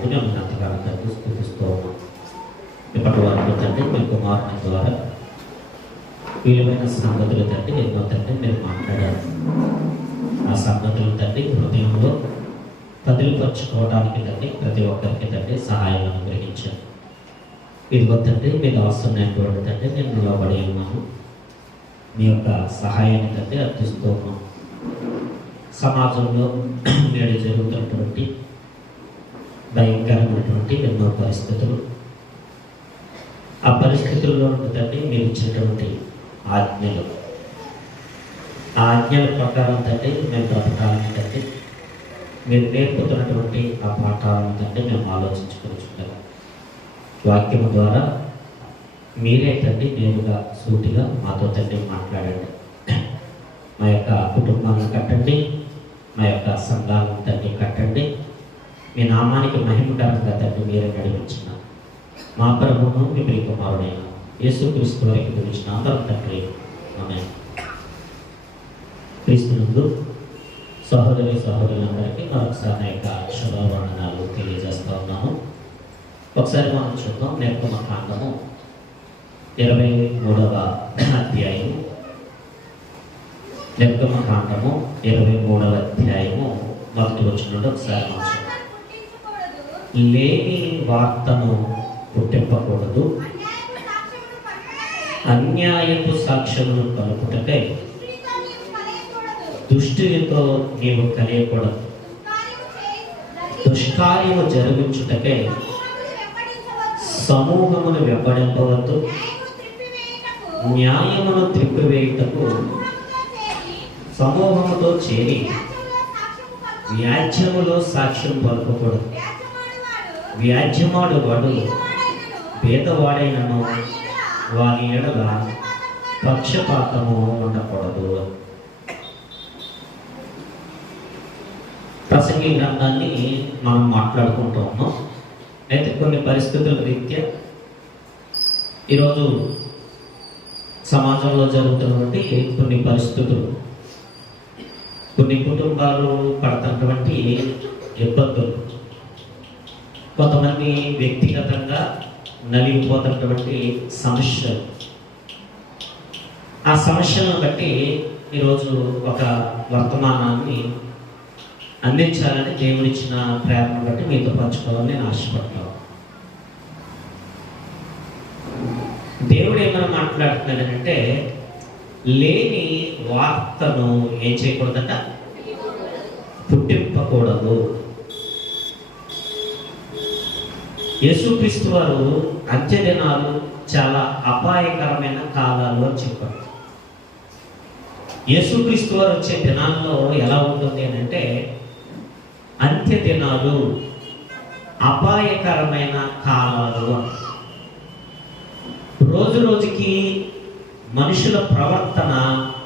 అందుకుని ఉన్నంతకాలం తండ్రి స్థుతిస్తూ ఉన్నాం. ఇప్పటి వరకు తండ్రి మీ కుమారుని ద్వారా విలువైన సంగతులు తండ్రి ఎన్నో తండ్రి మీరు మాట్లాడారు. ఆ సంగతులు తండ్రి హృదయంలో పదిలిపరుచుకోవడానికి తండ్రి ప్రతి ఒక్కరికి తండ్రి సహాయం అనుగ్రహించారు. ఇదిగో తండ్రి మీ అవసరమైనటువంటి తండ్రి నేను నిలబడి ఉన్నాను. మీ యొక్క సహాయాన్ని తండ్రి అర్థిస్తూ ఉన్నాం. సమాజంలో నేడు జరుగుతున్నటువంటి భయంకరమైనటువంటి ఎన్నో పరిస్థితులు, ఆ పరిస్థితుల్లో తండ్రి మీరు ఇచ్చినటువంటి ఆజ్ఞలు, ఆ ఆజ్ఞల ప్రకారం తండ్రి మేము బ్రతకాలని తండ్రి మీరు నేర్పుతున్నటువంటి ఆ పాఠాలను తండ్రి మేము ఆలోచించుకొనిచుంటాం. వాక్యం ద్వారా మీరే తండ్రి నేరుగా సూటిగా మాతో తండ్రి మాట్లాడండి. మా యొక్క కుటుంబాలను కట్టండి, మా యొక్క సంఘాలను తండ్రి కట్టండి. మీ నామానికి మహిమకరంగా తండ్రి మీరే నడిపించిన మా ప్రభువును మీ ప్రియ కుమారుడైన యేసుక్రీస్తు వారికి గురించిన అందరం తండ్రి ఆమేన్. క్రీస్తునందు సహోదరి సహోదరులందరికీ మరొకసారి నా యొక్క శుభవర్ణనాలు తెలియజేస్తూ ఉన్నాము. ఒకసారి మనం చూద్దాం. నిర్గమకాండము 23వ అధ్యాయము. నిర్గమకాండము 23వ అధ్యాయము మొదటి వచనంలో ఒకసారి మనం చూద్దాం. లేని వార్తను పుట్టింపకూడదు, అన్యాయపు సాక్ష్యమును పలుకుటకై దుష్టునితో నీవు కలియకూడదు, దుష్కార్యము జరిగించుటకై సమూహమును వెంబడింపవద్దు, న్యాయమును త్రిప్పివేయుటకు సమూహముతో చేరి వ్యాజ్యములో సాక్ష్యం పలుకకూడదు. వ్యాజ్యమాడు వాడు పేదవాడైనను వారి ఎడల పక్షపాతము ఉండకూడదు. ప్రసంగి గ్రంథాన్ని మనం మాట్లాడుకుంటూ ఉన్నాం. అయితే కొన్ని పరిస్థితుల రీత్యా ఈరోజు సమాజంలో జరుగుతున్నటువంటి కొన్ని పరిస్థితులు, కొన్ని కుటుంబాలు పడుతున్నటువంటి ఇబ్బందులు, కొంతమంది వ్యక్తిగతంగా నలిగిపోతున్నటువంటి సమస్యలు, ఆ సమస్యలను బట్టి ఈరోజు ఒక వర్తమానాన్ని అందించాలని దేవుడిచ్చిన ప్రేరణ బట్టి మీతో పంచుకోవాలని నేను ఆశపడతాను. దేవుడు ఏమైనా మాట్లాడుతున్నాడంటే లేని వార్తను ఏం చేయకూడదట, పుట్టింపకూడదు. యేసుక్రీస్తు వారు అంత్యదినాలు చాలా అపాయకరమైన కాలాలు అని చెప్పారు. యేసుక్రీస్తు వారు వచ్చే దినాల్లో ఎలా ఉంటుంది అని అంటే అంత్య దినాలు, అపాయకరమైన కాలాలు. రోజు రోజుకి మనుషుల ప్రవర్తన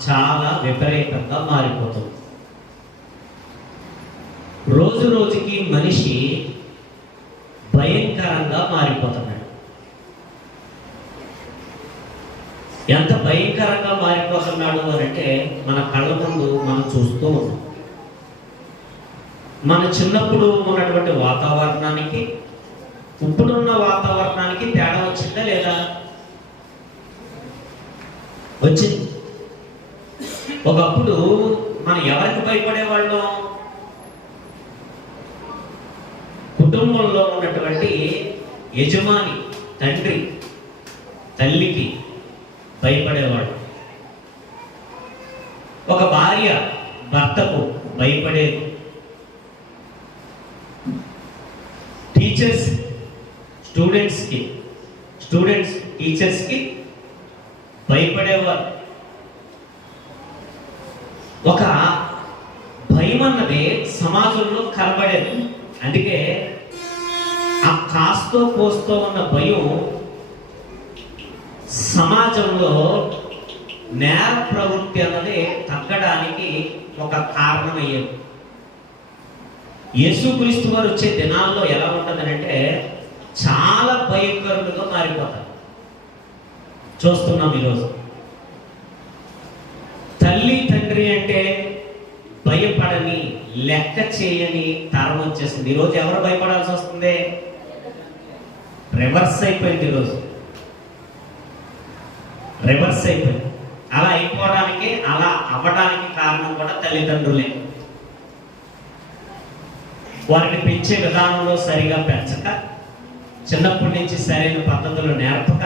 చాలా విపరీతంగా మారిపోతుంది. రోజు రోజుకి మనిషి భయంకరంగా మారిపోతున్నాడు. ఎంత భయంకరంగా మారిపోతున్నాడు అని అంటే మన కళ్ళ ముందు మనం చూస్తూ ఉన్నాం. మన చిన్నప్పుడు ఉన్నటువంటి వాతావరణానికి ఇప్పుడున్న వాతావరణానికి తేడా వచ్చిందా లేదా? వచ్చింది. ఒకప్పుడు మనం ఎవరికి భయపడేవాళ్ళం? కుటుంబంలో ఉన్నటువంటి యజమాని, తండ్రి, తల్లికి భయపడేవాడు. ఒక భార్య భర్తకు భయపడేది. టీచర్స్ స్టూడెంట్స్కి, స్టూడెంట్స్ టీచర్స్కి భయపడేవారు. ఒక భయం అన్నది సమాజంలో కనబడేది. అందుకే ఆ కాస్తో కోస్తో ఉన్న భయం సమాజంలో నేర ప్రవృత్తి అన్నది తగ్గడానికి ఒక కారణమయ్యేది. యేసుక్రీస్తు వారు వచ్చే దినాల్లో ఎలా ఉంటుందనంటే చాలా భయంకరులుగా మారిపోతారు. చూస్తున్నాం ఈరోజు. తల్లి తండ్రి అంటే భయపడని, లెక్క చేయని తరం వచ్చేసింది. ఈరోజు ఎవరు భయపడాల్సి వస్తుంది? రివర్స్ అయిపోయింది ఈరోజు. రివర్స్ అయిపోయింది. అలా అయిపోవడానికి, అలా అవ్వడానికి కారణం కూడా తల్లిదండ్రులే. వారిని పెంచే విధానంలో సరిగా పెంచక, చిన్నప్పటి నుంచి సరైన పద్ధతులు నేర్పక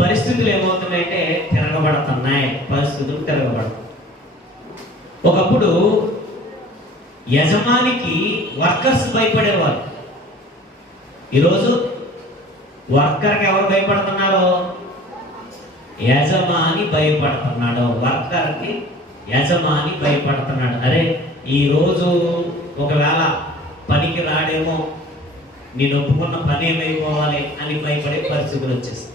పరిస్థితులు ఏమవుతున్నాయంటే తిరగబడుతున్నాయి. పరిస్థితులు తిరగబడుతున్నాయి. ఒకప్పుడు యజమానికి వర్కర్స్ భయపడేవారు. ఈరోజు వర్కర్కి ఎవరు భయపడుతున్నారో? యజమాని భయపడుతున్నాడు. వర్కర్కి యజమాని భయపడుతున్నాడు. అరే ఈరోజు ఒకవేళ పనికి రాడేమో, నేను ఒప్పుకున్న పని ఏమైపోవాలి అని భయపడే పరిస్థితులు వచ్చేస్తాయి.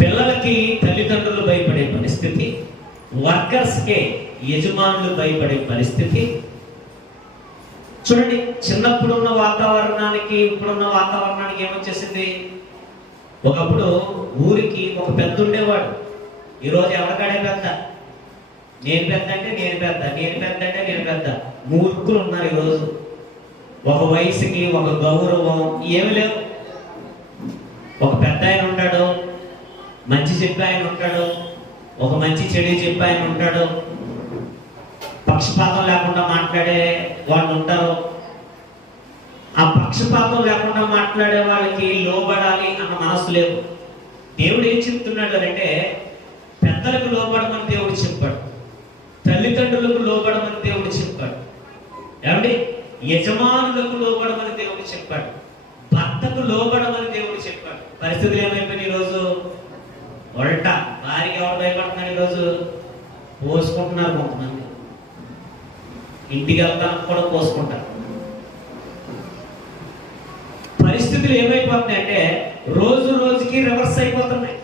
పిల్లలకి తల్లిదండ్రులు భయపడే పరిస్థితి, వర్కర్స్కే యజమానులు భయపడే పరిస్థితి. చూడండి, చిన్నప్పుడున్న వాతావరణానికి ఇప్పుడున్న వాతావరణానికి ఏమొచ్చేసింది? ఒకప్పుడు ఊరికి ఒక పెద్ద ఉండేవాడు. ఈరోజు ఎవరికాడే పెద్ద? నేను పెద్ద అంటే నేను పెద్ద, నేను పెద్ద అంటే నేను పెద్ద. మూర్ఖులు ఉన్నారు ఈరోజు. ఒక వయసుకి ఒక గౌరవం ఏమి లేవు. ఒక పెద్ద ఆయన ఉంటాడు, మంచి చెప్పి ఆయన ఉంటాడు, ఒక మంచి చెడు చెప్పి ఆయన ఉంటాడు, పక్షపాతం లేకుండా మాట్లాడే వాళ్ళు ఉంటారు. ఆ పక్షపాతం లేకుండా మాట్లాడే వాళ్ళకి లోబడాలి అన్న మనసు లేదు. దేవుడు ఏం చెప్తున్నాడు అంటే, పెద్దలకు లోబడమని దేవుడు చెప్పాడు, తల్లిదండ్రులకు లోబడమని దేవుడు చెప్పాడు, ఏమండి యజమానులకు లోబడమని దేవుడు చెప్పాడు, భర్తకు లోబడమని దేవుడు చెప్పాడు. పరిస్థితులు ఏమైపోయినాయి ఈరోజు? ఉల్టా. వారికి ఎవరు భయపడుతున్నారు ఈరోజు? పోసుకుంటున్నారు. కొంతమంది ఇంటికి వెళ్తానికి కూడా పోసుకుంటారు. పరిస్థితులు ఏమైపోతున్నాయి అంటే రోజు రోజుకి రివర్స్ అయిపోతున్నాయి.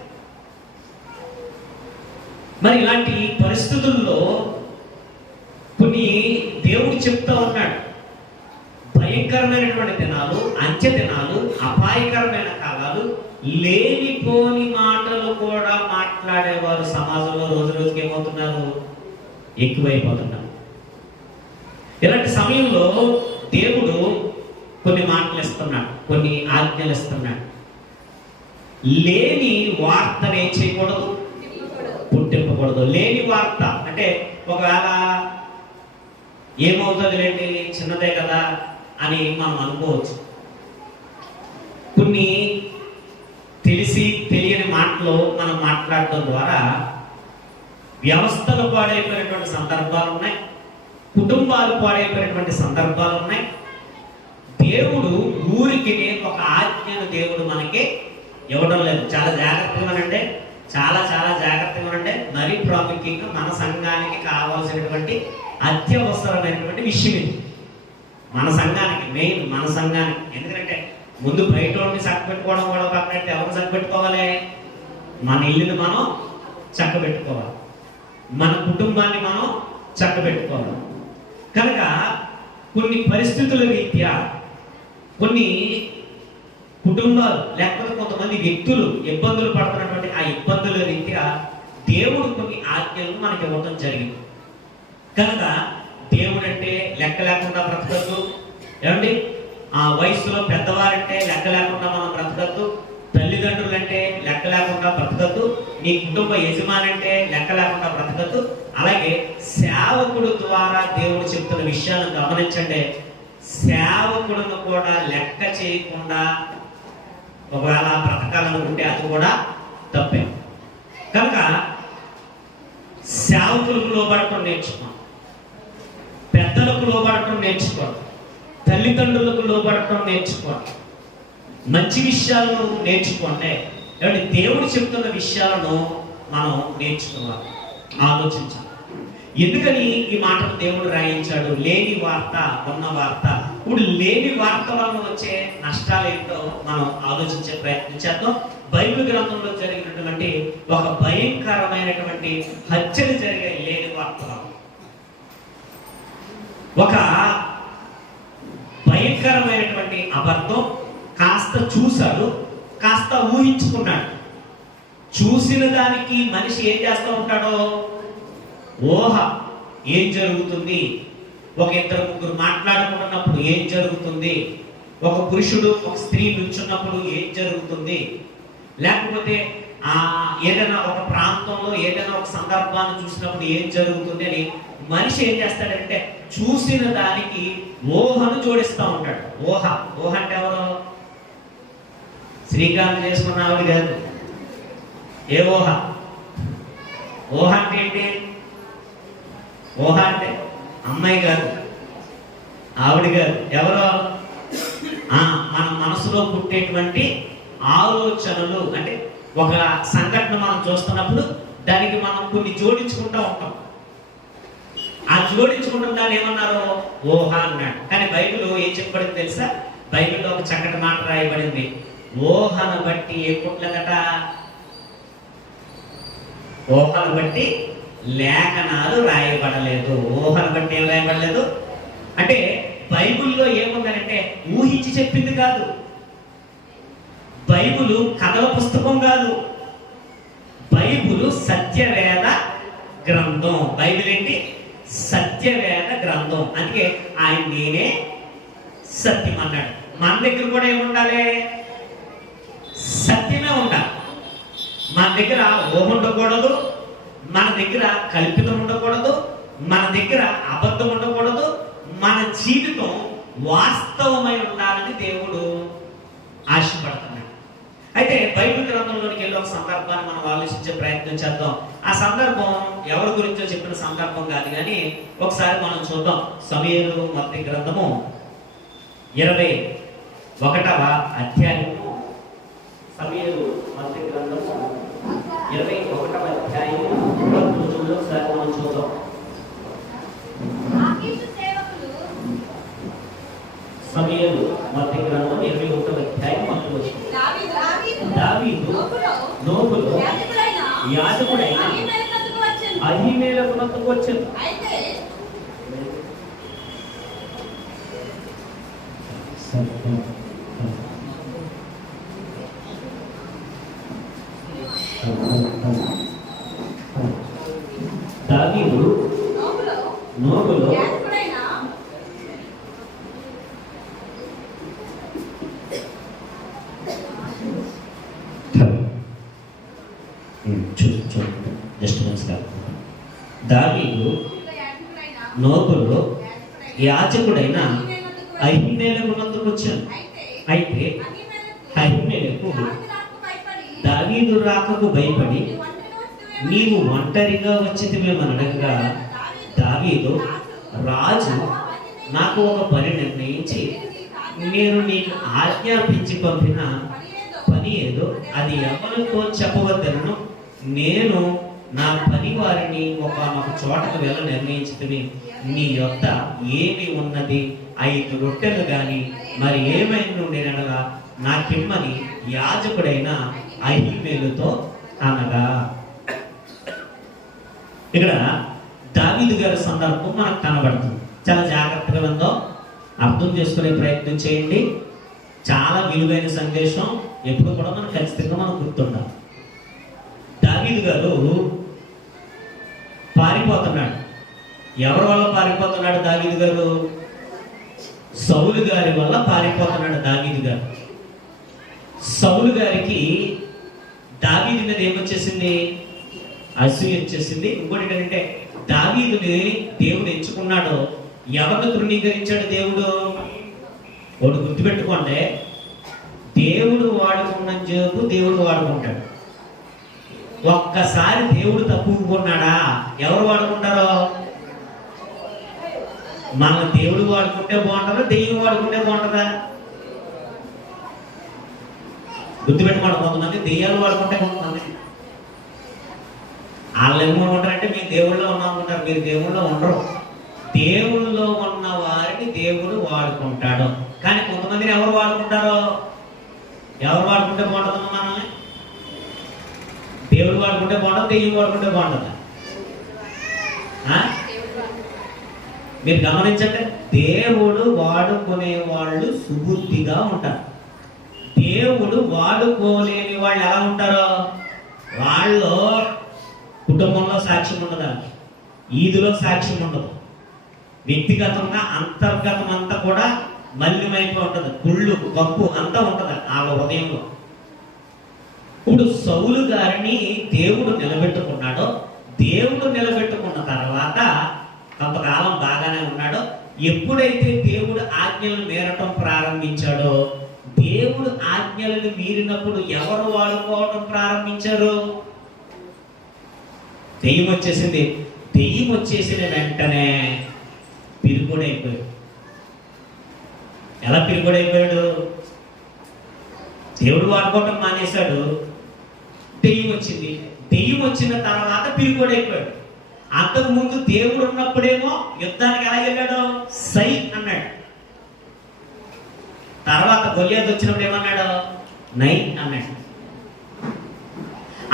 మరి ఇలాంటి పరిస్థితుల్లో కొన్ని దేవుడు చెప్తా ఉన్నాడు, భయంకరమైనటువంటి దినాలు, అంత్య దినాలు, అపాయకరమైన కాలాలు, లేనిపోని మాటలు కూడా మాట్లాడేవారు సమాజంలో రోజు రోజుకి ఏమవుతున్నారు? ఎక్కువైపోతున్నారు. ఇలాంటి సమయంలో దేవుడు కొన్ని మాటలు ఇస్తున్నాడు, కొన్ని ఆజ్ఞలు ఇస్తున్నాడు. లేని వార్తను ఏం చేయకూడదు? పుట్టింపకూడదు. లేని వార్త అంటే ఒకవేళ ఏమవుతుంది లేండి, చిన్నదే కదా అని మనం అనుకోవచ్చు. కొన్ని తెలిసి తెలియని మాటలు మనం మాట్లాడటం ద్వారా వ్యవస్థలు పాడైపోయినటువంటి సందర్భాలు ఉన్నాయి, కుటుంబాలు పాడైపోయినటువంటి సందర్భాలు ఉన్నాయి. దేవుడు ఊరికి ఒక ఆజ్ఞను దేవుడు మనకి ఇవ్వడం లేదు. చాలా జాగ్రత్తగా అంటే చాలా చాలా జాగ్రత్తగా అంటే మరీ ప్రాముఖ్యంగా మన సంఘానికి కావాల్సినటువంటి అత్యవసరమైనటువంటి విషయం ఇది. మన సంఘానికి మెయిన్, మన సంఘానికి. ఎందుకంటే ముందు బయట ఉండి చక్కబెట్టుకోవడం కూడా పక్కనట్టు ఎవరు చక్కబెట్టుకోవాలి? మన ఇల్లుని మనం చక్కబెట్టుకోవాలి, మన కుటుంబాన్ని మనం చక్కబెట్టుకోవాలి. కనుక కొన్ని పరిస్థితుల రీత్యా కొన్ని కుటుంబాలు లేకపోతే కొంతమంది వ్యక్తులు ఇబ్బందులు పడుతున్నటువంటి ఆ ఇబ్బందుల రీత్యా దేవుడు కొన్ని ఆజ్ఞలను మనకి ఇవ్వడం జరిగింది. కనుక దేవుడు అంటే లెక్క లేకుండా బ్రతకద్దు, ఏమండి ఆ వయసులో పెద్దవారంటే లెక్క లేకుండా మనం బ్రతకద్దు, తల్లిదండ్రులు అంటే లెక్క లేకుండా బ్రతకద్దు, నీ కుటుంబ యజమాని అంటే లెక్క లేకుండా బ్రతకద్దు. అలాగే సేవకుడు ద్వారా దేవుడు చెప్తున్న విషయాలను గమనించండి. సేవకుడును కూడా లెక్క చేయకుండా ఒకవేళ బ్రతకాలనుకుంటే అది కూడా తప్పే. కనుక సేవకులకు లోబడటం నేర్చుకోండి, పెద్దలకు లోబడటం నేర్చుకోండి, తల్లిదండ్రులకు లోబడటం నేర్చుకోండి, మంచి విషయాలను నేర్చుకోండి. కాబట్టి దేవుడు చెప్తున్న విషయాలను మనం నేర్చుకోవాలి, ఆలోచించాలి. ఎందుకని ఈ మాటను దేవుడు రాయించాడు? లేని వార్త, ఉన్న వార్త. ఇప్పుడు లేని వార్త వలన వచ్చే నష్టాలు ఏంటో మనం ఆలోచించే ప్రయత్నం చేద్దాం. బైబిల్ గ్రంథంలో జరిగినటువంటి ఒక భయంకరమైనటువంటి హత్యలు జరిగే లేని వార్త, ఒక భయంకరమైనటువంటి అబద్ధం. కాస్త చూశాడు, కాస్త ఊహించుకున్నాడు. చూసిన దానికి మనిషి ఏం చేస్తూ ఉంటాడో ఊహ, ఏం జరుగుతుంది, ఒక ఇద్దరు ముగ్గురు మాట్లాడుకుంటున్నప్పుడు ఏం జరుగుతుంది, ఒక పురుషుడు ఒక స్త్రీ నుంచున్నప్పుడు ఏం జరుగుతుంది, లేకపోతే ఏదైనా ఒక ప్రాంతంలో ఏదైనా ఒక సందర్భాన్ని చూసినప్పుడు ఏం జరుగుతుంది అని మనిషి ఏం చేస్తాడంటే చూసిన దానికి ఊహను జోడిస్తూ ఉంటాడు. ఊహ అంటే ఎవరు? శ్రీకాంత్ చేసుకున్న ఆవిడ కాదు. ఏ ఊహ? ఊహ అంటే ఏంటి? ఊహ అంటే అమ్మాయి కాదు, ఆవిడ కాదు. ఎవరో మన మనసులో పుట్టేటువంటి ఆలోచనలు. అంటే ఒక సంఘటన మనం చూస్తున్నప్పుడు దానికి మనం కొన్ని జోడించుకుంటూ ఉంటాం. ఆ జోడించుకుంటాం దాన్ని ఏమన్నారు? ఊహ అన్నాడు. కానీ బైబిల్ ఏం చెప్పబడింది తెలుసా? బైబిల్లో ఒక చక్కటి మాట రాయబడింది. ఊహను బట్టి ఏ పుట్టలేదట? ఊహను బట్టి లేఖనాలు రాయబడలేదు. ఊహను బట్టి ఏం రాయబడలేదు అంటే బైబిల్లో ఏముందనంటే ఊహించి చెప్పింది కాదు. బైబిల్ కథల పుస్తకం కాదు. బైబిల్ సత్యవేద గ్రంథం. బైబిల్ ఏంటి? సత్యవేద గ్రంథం. అందుకే ఆయన నేనే సత్యం అన్నాడు. మన దగ్గర కూడా ఏముండాలి? సత్యమే ఉండాలి. మన దగ్గర ఊహ ఉండకూడదు, మన దగ్గర కల్పితం ఉండకూడదు, మన దగ్గర అబద్ధం ఉండకూడదు. మన జీవితం వాస్తవమై ఉండాలని దేవుడు ఆశపడుతున్నాడు. అయితే బైబిల్ గ్రంథంలోనికి వెళ్ళి ఒక సందర్భాన్ని మనం ఆలోచించే ప్రయత్నం చేద్దాం. ఆ సందర్భం ఎవరి గురించో చెప్పిన సందర్భం కాదు, కానీ ఒకసారి మనం చూద్దాం. సమూయేలు మొదటి గ్రంథము 21వ అధ్యాయము. సమూయేలు మొదటి గ్రంథము 21వ అధ్యాయము ఒకసారి మనం చూద్దాం. సమూయేలు మొదటి గ్రంథం 21వ అధ్యాయం మొదటి వచనం. దావీదు నోబులో యాజకుడైన అహీమెలెకు వద్దకు వచ్చెను. దావీదు నోబులో దావీదు నోబులో యాజకుడైన అహీమెలెకు వద్దకు వచ్చాను. అయితే అహీమెలెకు దావీదు రాకకు భయపడి నీవు ఒంటరిగా వచ్చితివేమని అడగగా, దావీదు రాజు నాకు ఒక పని నిర్ణయించి నేను నీకు ఆజ్ఞాపించి పంపిన పని ఏదో అది ఎవరితో చెప్పవద్దనను. నేను నా పని వారిని ఒక చోటకు వెళ్ళ నిర్ణయించుకుని నీ యొద్ద ఏమి ఉన్నది 5 రొట్టెలు గాని మరి ఏమైనా నేననగా నాకిమ్మని యాజకుడైన అహీమెలెతో అనగా. ఇక్కడ దావీదు గారి సందర్భం మనకు కనబడుతుంది. చాలా జాగ్రత్తగా ఉందో అర్థం చేసుకునే ప్రయత్నం చేయండి. చాలా విలువైన సందేశం. ఎప్పుడు కూడా మనం ఖచ్చితంగా మనం గుర్తుండాలి. దావీదు గారు పారిపోతున్నాడు. ఎవరి వల్ల పారిపోతున్నాడు దావీదు గారు? సౌలు గారి వల్ల పారిపోతున్నాడు దావీదు గారు. సౌలు గారికి దావీదు మీద ఏమొచ్చేసింది? అసూయ వచ్చేసింది. ఇంకోటి ఏంటంటే దావీదుని దేవుడు ఎంచుకున్నాడు. ఎవరిని తృణీకరించాడు దేవుడు? వాడు గుర్తుపెట్టుకోండి, దేవుడు వాడుకున్న జోబు దేవుడు వాడుకుంటాడు. ఒక్కసారి దేవుడు తప్పుకున్నాడా ఎవరు వాడుకుంటారో? మన దేవుడు వాడుకుంటే బాగుంటుందా, దెయ్యం వాడుకుంటే బాగుంటుందా? గుర్తుపెట్టుకోండి, కొంతమంది దెయ్యాలు వాడుకుంటే కొంతమంది వాళ్ళు ఏమనుకుంటారంటే మేము దేవుళ్ళో ఉన్నామనుకుంటారు. మీరు దేవుళ్ళో ఉండరు. దేవుళ్ళలో ఉన్న వారిని దేవుడు వాడుకుంటాడు. కానీ కొంతమందిని ఎవరు వాడుకుంటారో? ఎవరు వాడుకుంటే బాగుంటుందమ్మా మనల్ని? దేవుడు వాడుకుంటే బాగుంటుంది, దెయ్యం వాడుకుంటే బాగుంటుందా? మీరు గమనించండి, దేవుడు వాడుకునే వాళ్ళు సుబుద్ధిగా ఉంటారు. దేవుడు వాడుకోలేని వాళ్ళు ఎలా ఉంటారో? వాళ్ళు కుటుంబంలో సాక్ష్యం ఉండదు, ఈదులో సాక్ష్యం ఉండదు, వ్యక్తిగతంగా అంతర్గతం అంతా కూడా మలినమైపోయి ఉంటుంది, కుళ్ళు కప్పు అంతా ఉంటుంది ఆ హృదయంలో. ఇప్పుడు సౌలు గారిని దేవుడు నిలబెట్టుకున్నాడో, దేవుడు నిలబెట్టుకున్న తర్వాత కొంతకాలం బాగానే ఉన్నాడో, ఎప్పుడైతే దేవుడు ఆజ్ఞలను మీరటం ప్రారంభించాడో, దేవుడు ఆజ్ఞలను మీరినప్పుడు ఎవరు వాడుకోవటం ప్రారంభించారు? దెయ్యం వచ్చేసింది. దెయ్యం వచ్చేసిన వెంటనే పిరుగుడైపోయాడు. ఎలా పిరుగుడైపోయాడు? దేవుడు వాడుకోవటం మానేశాడు, దెయ్యం వచ్చింది. దెయ్యం వచ్చిన తర్వాత పిరుగుడైపోయాడు. అంతకు ముందు దేవుడు ఉన్నప్పుడేమో యుద్ధానికి ఎలా వెళ్ళాడు? సై అన్నాడు. తర్వాత గొల్యాతు వచ్చినప్పుడు ఏమన్నాడు? నై అన్నాడు.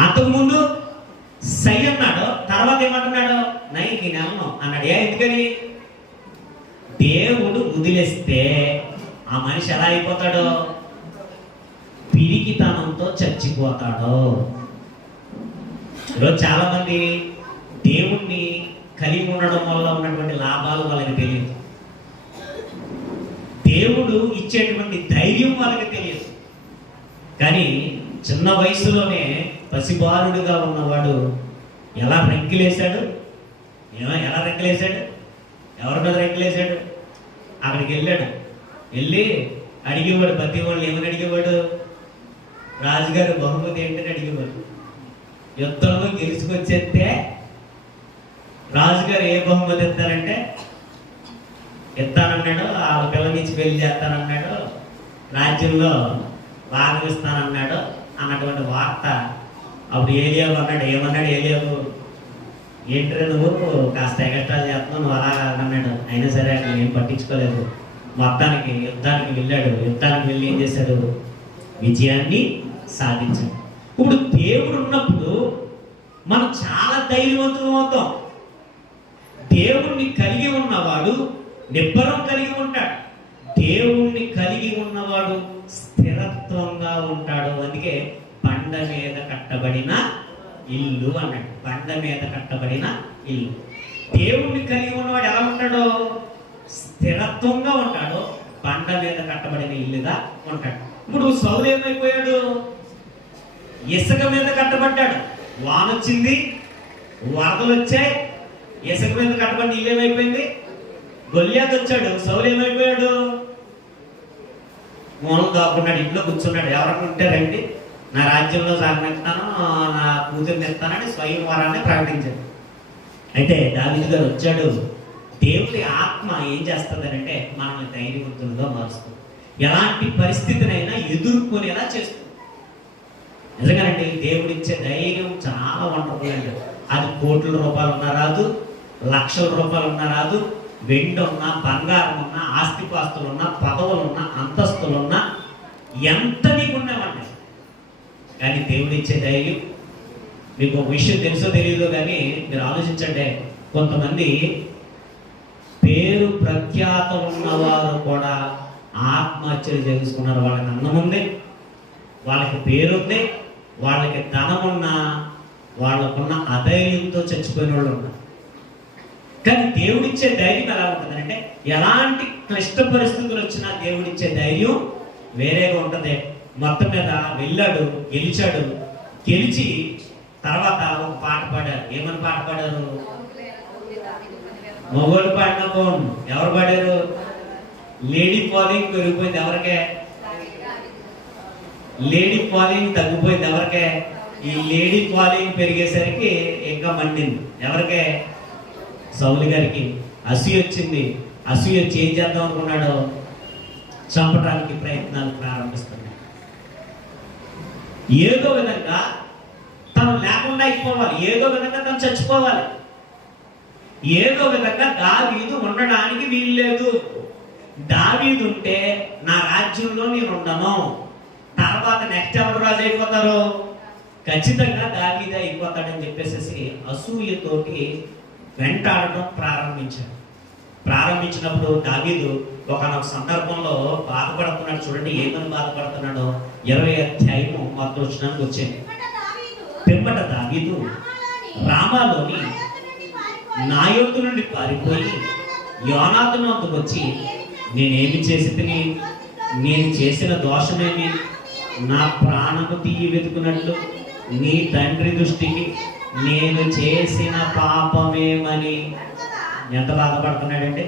అంతకు ముందు సై అన్నాడు, తర్వాత ఏమంటున్నాడు? నై నేను అన్నాను అన్నాడు. ఎందుకని? దేవుడు వదిలేస్తే ఆ మనిషి ఎలా అయిపోతాడో? పిరికితనంతో చచ్చిపోతాడు. ఈరోజు చాలా మంది దేవుణ్ణి కలిగి ఉండడం వల్ల ఉన్నటువంటి లాభాలు వాళ్ళకి తెలియదు. దేవుడు ఇచ్చేటువంటి ధైర్యం వాళ్ళకి తెలియదు. కానీ చిన్న వయసులోనే పసిబాలుడుగా ఉన్నవాడు ఎలా రెక్కలేశాడు? ఎలా రెక్కలేశాడు? ఎవరి మీద రెక్కలేశాడు? అక్కడికి వెళ్ళాడు. వెళ్ళి అడిగేవాడు. ప్రతి వాళ్ళు ఏమని అడిగేవాడు? రాజుగారు బహుమతి ఏంటని అడిగేవాడు. యుద్ధంలో గెలుచుకొచ్చేస్తే రాజుగారు ఏ బహుమతి ఇస్తారంటే, ఇస్తానన్నాడు, ఆ పిల్లనిచ్చి పెళ్లి చేస్తానన్నాడు, రాజ్యంలో భాగం ఇస్తానన్నాడు అన్నటువంటి వార్త అప్పుడు ఏలియాబు అన్నాడు. ఏమన్నాడు ఏలియాబు? ఏంటంటే నువ్వు కాస్త ఎగస్ట్రాలు చేస్తున్నావు, నువ్వు అలా అన్నాడు. అయినా సరే అక్కడ ఏం పట్టించుకోలేదు. మొత్తానికి యుద్ధానికి వెళ్ళాడు. యుద్ధానికి వెళ్ళి ఏం చేశాడు? విజయాన్ని సాధించాడు. ఇప్పుడు దేవుడు ఉన్నప్పుడు మనం చాలా ధైర్యవంతులు అవుతాం. దేవుణ్ణి కలిగి ఉన్నవాడు నిబ్బరం కలిగి ఉంటాడు. దేవుణ్ణి కలిగి ఉన్నవాడు స్థిరత్వంగా ఉంటాడు. అందుకే బండ మీద కట్టబడిన ఇల్లు అన్నాడు. బండ మీద కట్టబడిన ఇల్లు. దేవుణ్ణి కలిగి ఉన్నవాడు ఎలా ఉంటాడో? స్థిరత్వంగా ఉంటాడు. బండ మీద కట్టబడిన ఇల్లుగా ఉంటాడు. ఇప్పుడు సౌలు ఏమైపోయాడు? ఇసుక మీద కట్టబడ్డాడు. వానొచ్చింది, వరదలు వచ్చాయి, ఇసుక మీద కట్టబడిన ఇల్లు ఏమైపోయింది? గొల్యాతు వచ్చాడు. సౌలు ఏమైపోయాడు? మూలం దాక్కున్నాడు, ఇంట్లో కూర్చున్నాడు. ఎవరన్నా ఉంటారండి, నా రాజ్యంలో సాగనిస్తాను, నా కూతుర్ని ఇస్తానని స్వయం వరాన్ని ప్రకటించాడు. అయితే దావీదు గారు వచ్చాడు. దేవుడి ఆత్మ ఏం చేస్తుందనంటే మనల్ని ధైర్యవంతులుగా మారుస్తుంది. ఎలాంటి పరిస్థితినైనా ఎదుర్కొనేలా చేస్తుంది. నిజంగానండి, దేవుడిచ్చే ధైర్యం చాలా వండర్ఫుల్ అండి. అది కోట్ల రూపాయలు ఉన్నా రాదు, లక్షల రూపాయలు ఉన్నా రాదు, వెండి ఉన్నా, బంగారం ఉన్నా, ఆస్తిపాస్తులు ఉన్నా, పదవులున్నా, అంతస్తులున్నా, ఎంత మీకు ఉన్నామండి. కానీ దేవుడిచ్చే ధైర్యం, మీకు ఒక విషయం తెలుసో తెలియదో కానీ మీరు ఆలోచించండి. కొంతమంది పేరు ప్రఖ్యాతం ఉన్నవారు కూడా ఆత్మహత్యలు చేసుకున్నారు. వాళ్ళకి అన్నం ఉంది, వాళ్ళకి పేరుంది, వాళ్ళకి ధనం ఉన్నా వాళ్ళకున్న అధైర్యంతో చచ్చిపోయిన వాళ్ళు ఉన్నారు. కానీ దేవుడిచ్చే ధైర్యం ఎలా ఉంటుందంటే, ఎలాంటి క్లిష్ట పరిస్థితులు వచ్చినా దేవుడిచ్చే ధైర్యం వేరేగా ఉంటుంది. మొత్తం మీద వెళ్ళాడు, గెలిచాడు. గెలిచి తర్వాత ఒక పాట పాడారు. ఏమని పాట పాడారు? మొగోడు పాడిన పౌన్. ఎవరు పాడారు? లేడీ ఫాలోయింగ్ పెరిగిపోయింది. ఎవరికే? లేడీ ఫాలోయింగ్ తగ్గిపోయింది. ఎవరికే? ఈ లేడీ ఫాలోయింగ్ పెరిగేసరికి ఇంకా మండింది. ఎవరికే? సౌలు గారికి అసూయ వచ్చింది. అసూయ వచ్చి ఏం చేద్దాం అనుకున్నాడు? చంపడానికి ప్రయత్నాలు ప్రారంభిస్తున్నాడు. ఏదో విధంగా తను లేకుండా అయిపోవాలి, ఏదో విధంగా తను చచ్చిపోవాలి, ఏదో విధంగా దావీదు ఉండడానికి వీల్లేదు. దావీదు ఉంటే నా రాజ్యంలో నేను ఉండను. తర్వాత నెక్స్ట్ ఎవరు రాజు అయిపోతారో? ఖచ్చితంగా దావీదే అయిపోతాడని చెప్పేసి అసూయతోటి వెంటాడటం ప్రారంభించినప్పుడు దావీదు ఒకనొక సందర్భంలో బాధపడుతున్నాడు. చూడండి ఏమని బాధపడుతున్నాడో. 20వ అధ్యాయము మొదటి వచనానికి వచ్చేది. పిమ్మట దావీదు రామాలోని నాయోతు నుండి పారిపోయి యోనాతును వద్దకు వచ్చి నేనేమి చేసి నేను చేసిన దోషమేమి, నా ప్రాణము తీయి వెతుకున్నట్లు నీ తండ్రి దృష్టికి నేను చేసిన పాపమేమని ఎంత బాధపడుతున్నాడంటే.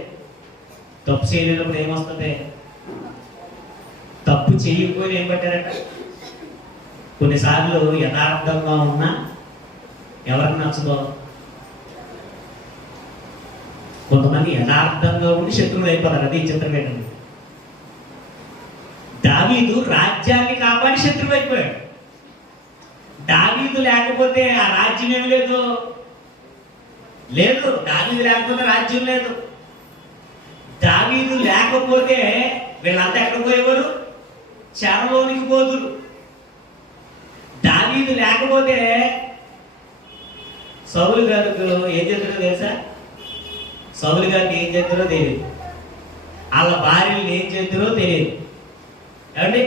తప్పు చేయలేనప్పుడు ఏమొస్తుంది? తప్పు చేయకపోయినా ఏం పట్టారట. కొన్నిసార్లు యథార్థంగా ఉన్నా ఎవరికి నచ్చదో. కొంతమంది యథార్థంగా ఉండి శత్రువులు అయిపోతారు. అది చిత్రం ఏంటండి. దావీదు రాజ్యాన్ని కాపాడి శత్రువు అయిపోయాడు. దావీదు లేకపోతే ఆ రాజ్యం ఏమి లేదు. దావీదు లేకపోతే రాజ్యం లేదు. దావీదు లేకపోతే వీళ్ళంతా ఎక్కడ పోయేవారు? చెరలోనికి పోదురు. దావీదు లేకపోతే సౌలు గారికి ఏం చేస్తారో తెలుసా? సౌలు గారికి ఏం చేస్తారో తెలియదు. వాళ్ళ భార్యలు ఏం చేస్తారో తెలియదు. ఏమండి,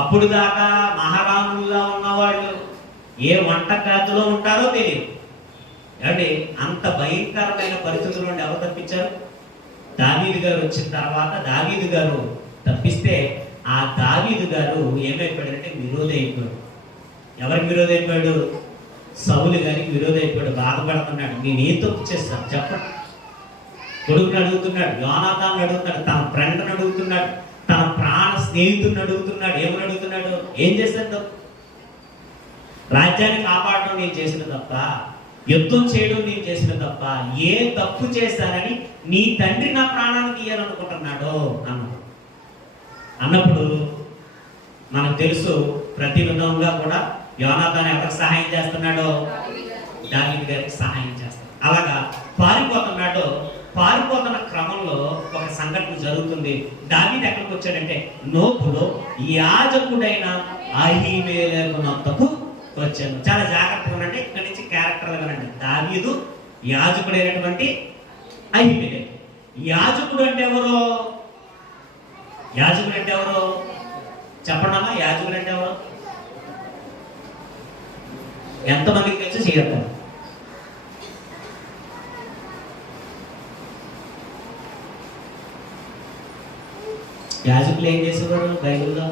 అప్పుడు దాకా మహారాణుల్లో ఉన్నవాళ్ళు ఏ వంటగదిలో ఉంటారో తెలియదు. ఏమండి, అంత భయంకరమైన పరిస్థితుల నుండి ఎవరు తప్పించారు? దావీదు గారు వచ్చిన తర్వాత దావీదు గారు తప్పిస్తే ఆ దావీదు గారు ఏమైపోయాడంటే విరోధి అయిపోయాడు. ఎవరికి విరోధి అయిపోయాడు? సౌలు గారికి విరోధి అయిపోయాడు. బాధపడుతున్నాడు. నేనేం తప్పు చేస్తాను చెప్పండి. కొడుకుని అడుగుతున్నాడు, యోనాతాన్ని అడుగుతున్నాడు, తన ఫ్రెండ్ని అడుగుతున్నాడు, తన ప్రాణ స్నేహితుడిని అడుగుతున్నాడు. ఏమని అడుగుతున్నాడు? ఏం చేశాను తప్పు? రాజ్యాన్ని కాపాడడం నేను చేసిన తప్ప, యుద్ధం చేయడం నేను చేసిన తప్ప, ఏ తప్పు చేశానని నీ తండ్రి నా ప్రాణాన్ని తీయాలనుకుంటున్నాడు అన్నప్పుడు మనకు తెలుసు ప్రతి విధంగా కూడా యోనాతాను ఎవరికి సహాయం చేస్తున్నాడో? దావీదు గారికి సహాయం చేస్తాడు. అలాగా పారిపోతున్న క్రమంలో ఒక సంఘటన జరుగుతుంది. దావీదు ఎక్కడికి వచ్చాడంటే నోబులో యాజకుడైన అహీమెలెకు నొద్దకు వచ్చాను. చాలా జాగ్రత్తగా ఉండండి. ఇక్కడి నుంచి క్యారెక్టర్లు వినండి. దావీదు యాజకుడైనటువంటి అహీమెలెకు. యాజకుడు అంటే ఎవరు? చెప్పండమ్మా. యాజకుడు అంటే ఎవరు? ఎంతమందికి తెలుసు? చేయడం. యాజకులు ఏం చేసేవాడు బైబిల్లో?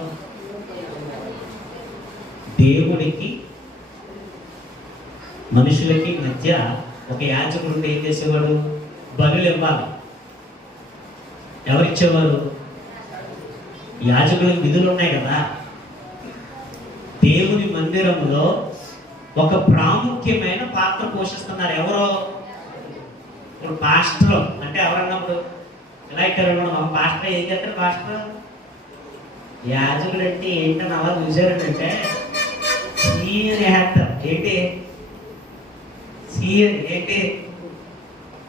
దేవుడికి మనుషులకి మధ్య ఒక యాజకుడు ఏం చేసేవాడు? బలులు ఇవ్వాలి. ఎవరిచ్చేవారు? యాజకులకు విధులు ఉన్నాయి కదా. దేవుని మందిరంలో ఒక ప్రాముఖ్యమైన పాత్ర పోషిస్తున్నారు. ఎవరో? ఇప్పుడు పాస్టర్ అంటే ఎవరన్నప్పుడు ఎలా ఇచ్చారు? మా పాస్టర్ ఏం చేస్తారు? పాస్టర్ యాజకుడు అంటే ఏంటని అలా చూసారంటే సీఎన్ వేస్తారు. ఏంటి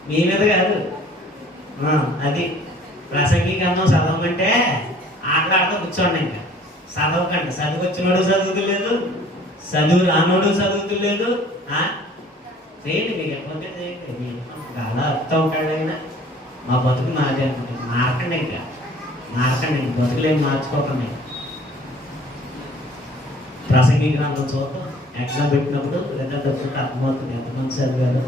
మీ మీద కాదు. అది ప్రసంగీకరణం చదవమంటే ఆటలాడుతూ కూర్చోండి. ఇంకా చదవకండి. చదువు వచ్చినోడు చదువుతులేదు, చదువు రానోడు చదువుతులేదు. చేయండి, మీకు ఎప్పుడైతే చేయండి. అలా అర్థం ఉంటాడు ఆయన. మా బతుకు మాదే అనుకుంటుంది. మారకండి, బతుకులేం మార్చుకోకండి. ప్రసంగీకరణలో చూద్దాం. ఎగ్జామ్ పెట్టినప్పుడు రిజల్ట్ వచ్చినట్టు అర్థమవుతుంది ఎంతమంది చదివారు,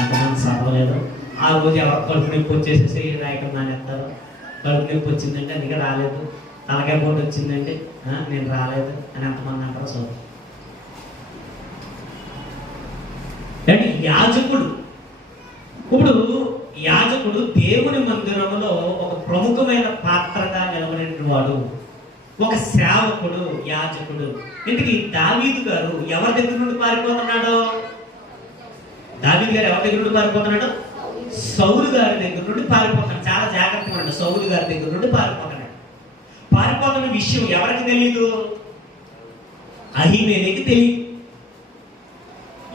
ఎంతమంది చదవలేదు. ఆ రోజు ఎవరు కడుపు నొప్పి వచ్చేసేసి రాయటం మానేస్తారు. కడుపు నొప్పి వచ్చిందంటే అందుకే రాలేదు, తలకాయ పోటు వచ్చిందంటే నేను రాలేదు అని ఎంతమంది అంటారు. చదువు అంటే యాజకుడు. ఇప్పుడు యాజకుడు దేవుని మందిరంలో ఒక ప్రముఖమైన పాత్రగా నిలబడిన వాడు, ఒక సేవకుడు, యాజకుడు. ఇందుకు దావీదు గారు ఎవరి దగ్గర నుండి పారిపోతున్నాడు? సౌలు గారి దగ్గర నుండి పారిపోతున్నాడు. చాలా జాగ్రత్తగా ఉన్నాడు. సౌలు గారి దగ్గర నుండి పారిపోతున్నాడు. పారిపోతున్న విషయం ఎవరికి తెలియదు? అహీమెలెకుకి తెలియదు.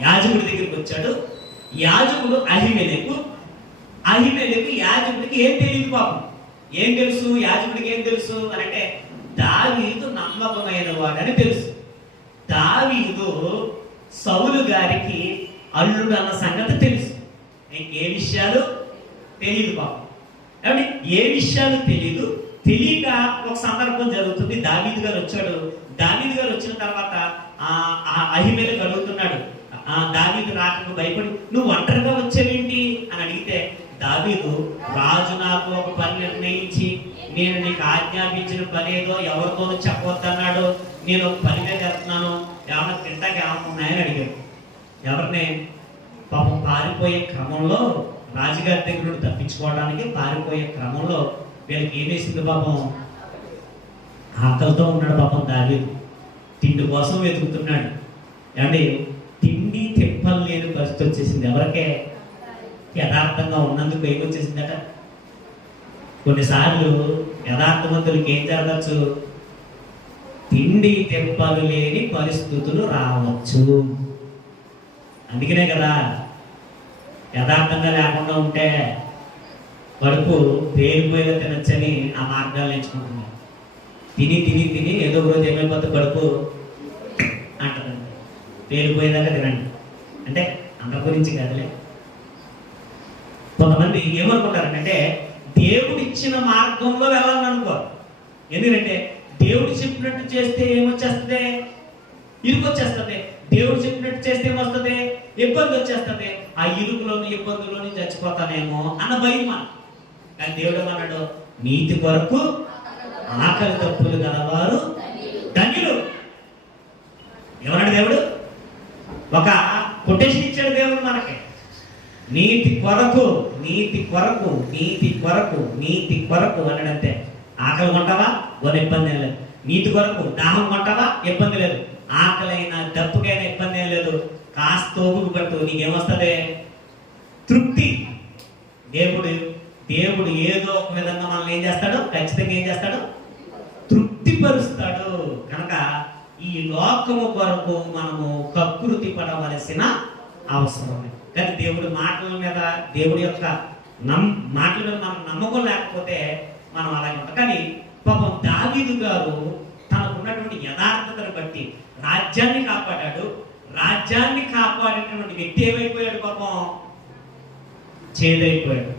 యాజకుడి దగ్గరికి వచ్చాడు. యాజకుడు అహీమెలెకు యాజకుడికి ఏం తెలియదు. పాపం ఏం తెలుసు? యాజకుడికి ఏం తెలుసు అని అంటే దావీదు నమ్మకమైన వాడని తెలుసు. దావీదు సౌలు గారికి అల్లుడు అన్న సంగతి తెలుసు. ఏ విషయాలు తెలియదు పాపం. కాబట్టి ఏ విషయాలు తెలియక ఒక సందర్భం జరుగుతుంది. దావీదు గారు వచ్చాడు. దావీదు గారు వచ్చిన తర్వాత అహీమెలెకు అడుగుతున్నాడు. దావీదు రాకకు భయపడి నువ్వు ఒంటరిగా వచ్చావేంటి అని అడిగితే దావీదు, రాజు నాకు ఒక పని నిర్ణయించి నేను నీకు ఆజ్ఞాపించిన పని ఏదో ఎవరితోనూ చెప్పవద్దన్నాడు, నేను ఒక పని మీద వెళ్తున్నాను, ఏమన్నా తింటాకి ఏమన్నా ఉన్నాయని అడిగాడు. ఎవరిని? పాపం పారిపోయే క్రమంలో, రాజుగారి దగ్గర నుండి తప్పించుకోవడానికి పారిపోయే క్రమంలో వీళ్ళకి ఏం వేసింది పాపం? ఆకలితో ఉన్నాడు పాపం దావీదు, తిండి కోసం వెతుకుతున్నాడు. ఏమండి, తిండి తిప్పలు లేని పరిస్థితి వచ్చేసింది. ఎవరికే? యథార్థంగా ఉన్నందుకు ఏమొచ్చేసిందట. కొన్నిసార్లు యథార్థవంతులకి ఏం జరగచ్చు? తిండి తిప్పలు లేని పరిస్థితులు రావచ్చు. అందుకనే కదా యథార్థంగా లేకుండా ఉంటే కడుపు పేరిపోయేలా తినొచ్చని ఆ మార్గాలు నేర్చుకుంటున్నాను. తిని తిని తిని ఏదో ఒక రోజు ఏమైపోతే కడుపు అంటదండి, పేరిపోయేదాకా తినండి. అంటే అందరి గురించి కదలే. కొంతమంది ఏమనుకుంటారంటే దేవుడు ఇచ్చిన మార్గంలో వెళ్ళాలని అనుకోరు. ఎందుకంటే దేవుడు చెప్పినట్టు చేస్తే ఏమొచ్చేస్తుంది? ఇరుకొచ్చేస్తుంది. దేవుడు చెప్పినట్టు చేస్తే ఏమొస్తుంది? ఇబ్బంది వచ్చేస్తుంది. ఆ ఇరుకులోని ఇబ్బందుల్లోని చచ్చిపోతానేమో అన్న భయం. కానీ దేవుడు ఏమన్నాడు? నీతి కొరకు ఆకలి తప్పులు గలవారు ధన్యులు. ఏమన్నాడు దేవుడు? ఒక కొటేషన్ ఇచ్చాడు దేవుడు మనకి. నీతి కొరకు, నీతి కొరకు, నీతి కొరకు, నీతి కొరకు అన్నాడంతే. ఆకలి కొంటావా? కొన్ని ఇబ్బంది ఏం లేదు. నీతి కొరకు దాహం కొంటావా? ఇబ్బంది లేదు. ఆకలైనా డబ్బుకైనా ఇబ్బంది ఏం లేదు. కాస్త ఓపిక పట్టు, నీకేమొస్తుంది? తృప్తి. దేవుడు ఏదో ఒక విధంగా మనల్ని ఏం చేస్తాడు? ఖచ్చితంగా ఏం చేస్తాడు? తృప్తిపరుస్తాడు. కనుక ఈ లోకము కొరకు మనము కకృతి పడవలసిన అవసరం. కానీ దేవుడి మాటల మీద, దేవుడి యొక్క మాటల మీద మనం నమ్మకం లేకపోతే మనం అలాగే ఉంటాం. కానీ పాపం దావీదు గారు తనకున్నటువంటి యథార్థతను బట్టి రాజ్యాన్ని కాపాడాడు. రాజ్యాన్ని కాపాడినటువంటి వ్యక్తి ఏమైపోయాడు? పాపం చేదైపోయాడు.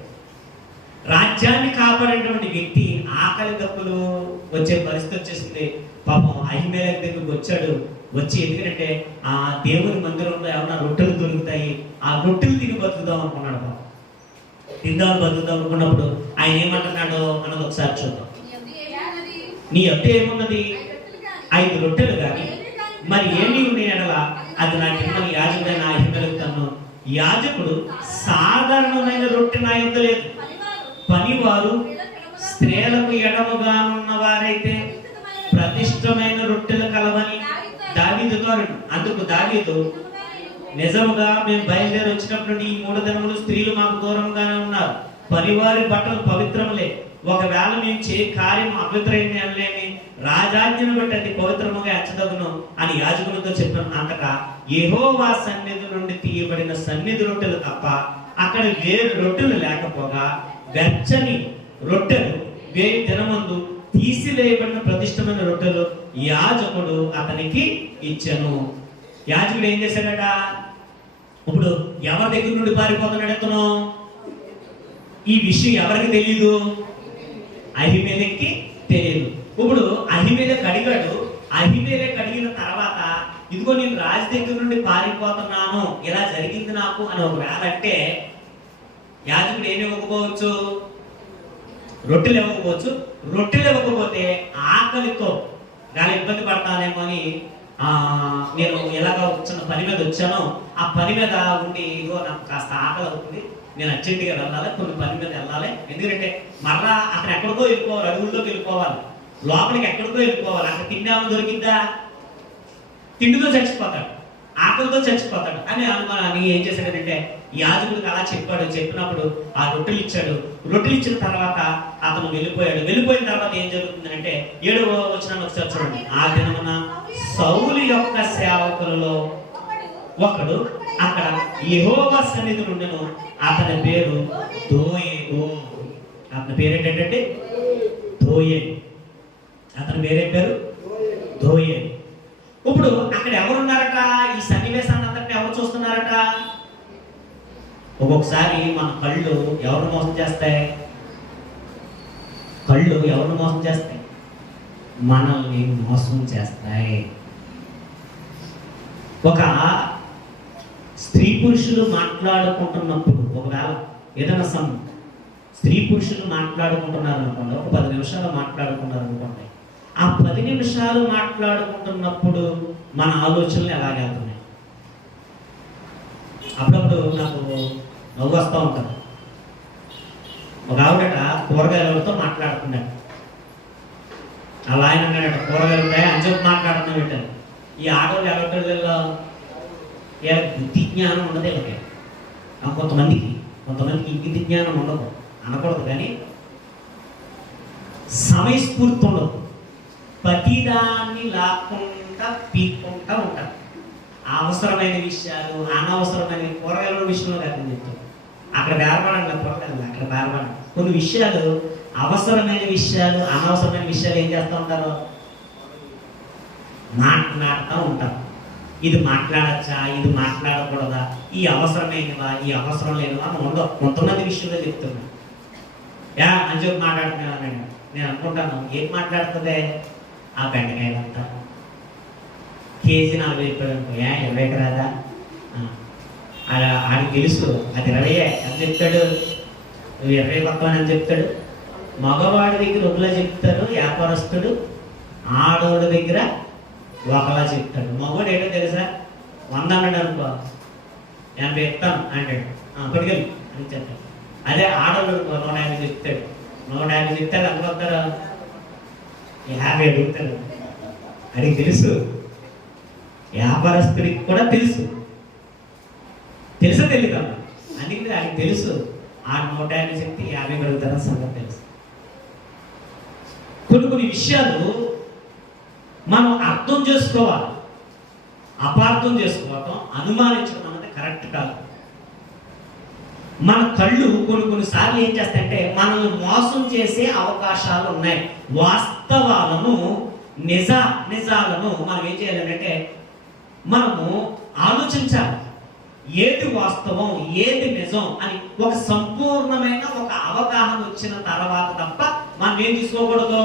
రాజ్యాన్ని కాపాడినటువంటి వ్యక్తి ఆకలి దప్పులు వచ్చే పరిస్థితి వచ్చేసింది. పాపం అహిమేలెకు దగ్గరికి వచ్చాడు. వచ్చి ఎందుకంటే ఆ దేవుని మందిరంలో ఏమన్నా రొట్టెలు దొరుకుతాయి, ఆ రొట్టెలు తిని బతుకుదాం అనుకున్నాడు. పాపం తిందామని బతుకుదాం అనుకున్నప్పుడు ఆయన ఏమంటున్నాడో అన్నది ఒకసారి చూద్దాం. నీ వద్ద ఏమున్నది? 5 రొట్టెలు కానీ మరి ఏమి ఉన్నాయి అనలా, అది నా కింద యాజకుడైన అహిమేలెకు తన్ను. యాజకుడు సాధారణమైన రొట్టె నా యొద్ద లేదు, పనివారు స్త్రీలకు ఎడముగానున్న వారైతే ప్రతిష్టమైన రొట్టెలు కలవని దావీదుతో అన్నాడు. అందుకు దావీదు, నిజముగా మేము బయలుదేరి వచ్చినప్పుడు ఈ 3 దినములు స్త్రీలు మాకు దూరంగానే ఉన్నారు. పనివారి బట్టలు పవిత్రములే. ఒకవేళ మేము కార్యం అపవిత్రమే అనలేని రాజాజ్ఞను బట్టి అది పవిత్రముగా ఎంచదగును అని యాజకునితో చెప్పాను. అంతటా యెహోవా సన్నిధి నుండి తీయబడిన సన్నిధి రొట్టెలు తప్ప అక్కడ వేరు రొట్టెలు లేకపోగా వెచ్చని రొట్టెలు వేయి దినమందు తీసివేయబడిన ప్రతిష్టమైన రొట్టెలు యాజకుడు అతనికి ఇచ్చెను. యాజకుడు ఏం చేశాడట? ఇప్పుడు ఎవరి దగ్గర నుండి పారిపోతున్నాడు అతను? ఈ విషయం ఎవరికి తెలియదు? అహిమేలెక్కి తెలియదు. ఇప్పుడు అహిమేలెకు అడిగాడు. అహిమేలెకు అడిగిన తర్వాత ఇదిగో నేను రాజు దగ్గర నుండి పారిపోతున్నాను, ఇలా జరిగింది నాకు అని ఒకవేళ అంటే యాజకుడు ఏమి ఇవ్వకపోవచ్చు? రొట్టెలు ఇవ్వకపోవచ్చు. రొట్టెలు ఇవ్వకపోతే ఆకలితో చాలా ఇబ్బంది పడతానేమో అని నేను ఎలాగ చిన్న పని మీద వచ్చానో ఆ పని మీద ఉండి ఇదిగో నాకు కాస్త ఆకలి అవుతుంది, నేను అర్జెంటుగా వెళ్ళాలి, కొన్ని పని మీద వెళ్ళాలి. ఎందుకంటే మరలా అక్కడ ఎక్కడికో వెళ్ళిపోవాలి, అడవుల్లోకి వెళ్ళిపోవాలి, లోపలికి ఎక్కడికో వెళ్ళిపోవాలి. అక్కడ తిండి ఏమైనా దొరికిద్దా? తిండితో చచ్చిపోతాడు, ఆకలితో చచ్చిపోతాడు అని అనుమానాన్ని ఏం చేశాడంటే యాజకుడికి అలా చెప్పాడు. చెప్పినప్పుడు ఆ రొట్టెలు ఇచ్చాడు. రొట్టెలు ఇచ్చిన తర్వాత అతను వెళ్ళిపోయాడు. వెళ్ళిపోయిన తర్వాత ఏం జరుగుతుందంటే 7వ వచనం ఒకసారి చూడండి. ఆ దినమున సౌలు యొక్క సేవకులలో ఒకడు అక్కడ యెహోవా సన్నిధి నుండెను. అతని పేరు దోయేగు. అతని పేరు ఏంటంటే దోయేగు. అతని పేరే పేరు దోయేగు. ఇప్పుడు అక్కడ ఎవరున్నారట? ఈ సన్నివేశాన్ని అంతటి ఎవరు చూస్తున్నారట? ఒక్కొక్కసారి మన కళ్ళు ఎవరు మోసం చేస్తాయి? కళ్ళు ఎవరు మోసం చేస్తాయి? మనల్ని మోసం చేస్తాయి. ఒక స్త్రీ పురుషులు మాట్లాడుకుంటున్నప్పుడు ఒకవేళ ఏదైనా స్త్రీ పురుషులు మాట్లాడుకుంటున్నారు అనుకోండి, ఒక 10 నిమిషాలు మాట్లాడుకున్నారు అనుకోండి, ఆ 10 నిమిషాలు మాట్లాడుకుంటున్నప్పుడు మన ఆలోచనలు ఎలాగెళ్తున్నాయి? అప్పుడప్పుడు నాకు నవ్వు వస్తూ ఉంటుంది. ఒక ఆవిడ కూరగాయలతో మాట్లాడుతున్నాడు. అలా ఆయన అన్నాడు, కూరగాయలు ఉంటాయి అని చెప్పి మాట్లాడుతున్నాం పెట్టాను. ఈ ఆడవాళ్ళు ఎవరిలో బుద్ధి జ్ఞానం ఉండదు వీళ్ళకి. కొంతమందికి ఇంగితి జ్ఞానం ఉండదు అనకూడదు, కానీ సమయస్ఫూర్తి ఉండదు. ప్రతిదాన్ని లాక్కుండా పీక్కుంటా ఉంటారు. అవసరమైన విషయాలు, అనవసరమైన కూరగాయల విషయంలో కాదని చెప్తారు. అక్కడ బేరపడండి, కూరగాయలు అక్కడ బేరపడండి. కొన్ని విషయాలు, అవసరమైన విషయాలు, అనవసరమైన విషయాలు ఏం చేస్తూ ఉంటారు? మాట్లాడుతూ ఉంటారు. ఇది మాట్లాడచ్చా, ఇది మాట్లాడకూడదా, ఈ అవసరమైనవా, ఈ అవసరం లేనివా అని ఉండవు. కొంతమంది విషయంలో చెప్తున్నాను అని చెప్పి మాట్లాడుతున్నాను. నేను అనుకుంటాను, ఏం మాట్లాడుతుందే ఆ బెండకాయలంతా కేజీ 40 రూపాయలు, 20కి రాదా? ఆడికి తెలుసు అది 20 అని చెప్తాడు, 20 పక్కన అని చెప్తాడు. మగవాడి దగ్గర ఒకలా చెప్తారు వ్యాపారస్తుడు, ఆడవాడి దగ్గర ఒకలా చెప్తాడు. మగవాడు ఏంటో తెలుసా? 100 అన్నాడు అనుకో, 80 ఇస్తాను అంటాడు, పడికెళ్ళి అని చెప్తాడు. అదే ఆడవాడు 150 చెప్తాడు, 150 చెప్తాడు. అనుకుంటారు 50 అడుగుతాడు. అడిగి తెలుసు, వ్యాపారస్తుడికి కూడా తెలుసు తెలియదు. అందుకని ఆయనకి తెలుసు ఆ 150 చెప్తే 50 అడుగుతారని సంగతి తెలుసు. కొన్ని విషయాలు మనం అర్థం చేసుకోవాలి. అపార్థం చేసుకోవటం, అనుమానించడం అనేది కరెక్ట్ కాదు. మన కళ్ళు కొన్నిసార్లు ఏం చేస్తాయంటే మనల్ని మోసం చేసే అవకాశాలు ఉన్నాయి. వాస్తవాలను, నిజాలను మనం ఏం చేయాలంటే మనము ఆలోచించాలి. ఏది వాస్తవం, ఏది నిజం అని ఒక సంపూర్ణమైన ఒక అవగాహన వచ్చిన తర్వాత తప్ప మనం ఏం తీసుకోకూడదు?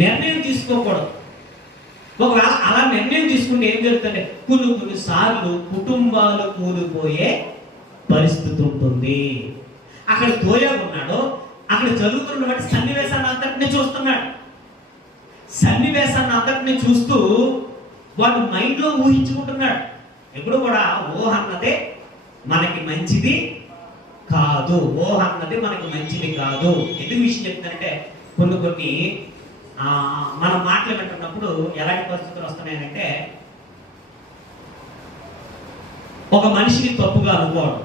నిర్ణయం తీసుకోకూడదు. ఒకవేళ అలా నిర్ణయం తీసుకుంటే ఏం జరుగుతుందంటే కొన్నిసార్లు కుటుంబాలు కూలిపోయే పరిస్థితి ఉంటుంది. అక్కడ తోయా ఉన్నాడు, అక్కడ జరుగుతున్న బట్టి సన్నివేశాన్ని అంతటిని చూస్తున్నాడు. సన్నివేశాన్ని అంతటిని చూస్తూ వాడు మైండ్లో ఊహించుకుంటున్నాడు. ఎప్పుడు కూడా ఊహ అన్నదే మనకి మంచిది కాదు, ఊహ అన్నది మనకి మంచిది కాదు. ఎందుకు విషయం చెప్తానంటే కొన్ని మనం మాట్లాడుతున్నప్పుడు ఎలాంటి పరిస్థితులు వస్తున్నాయంటే ఒక మనిషిని తప్పుగా అనుకోవడం,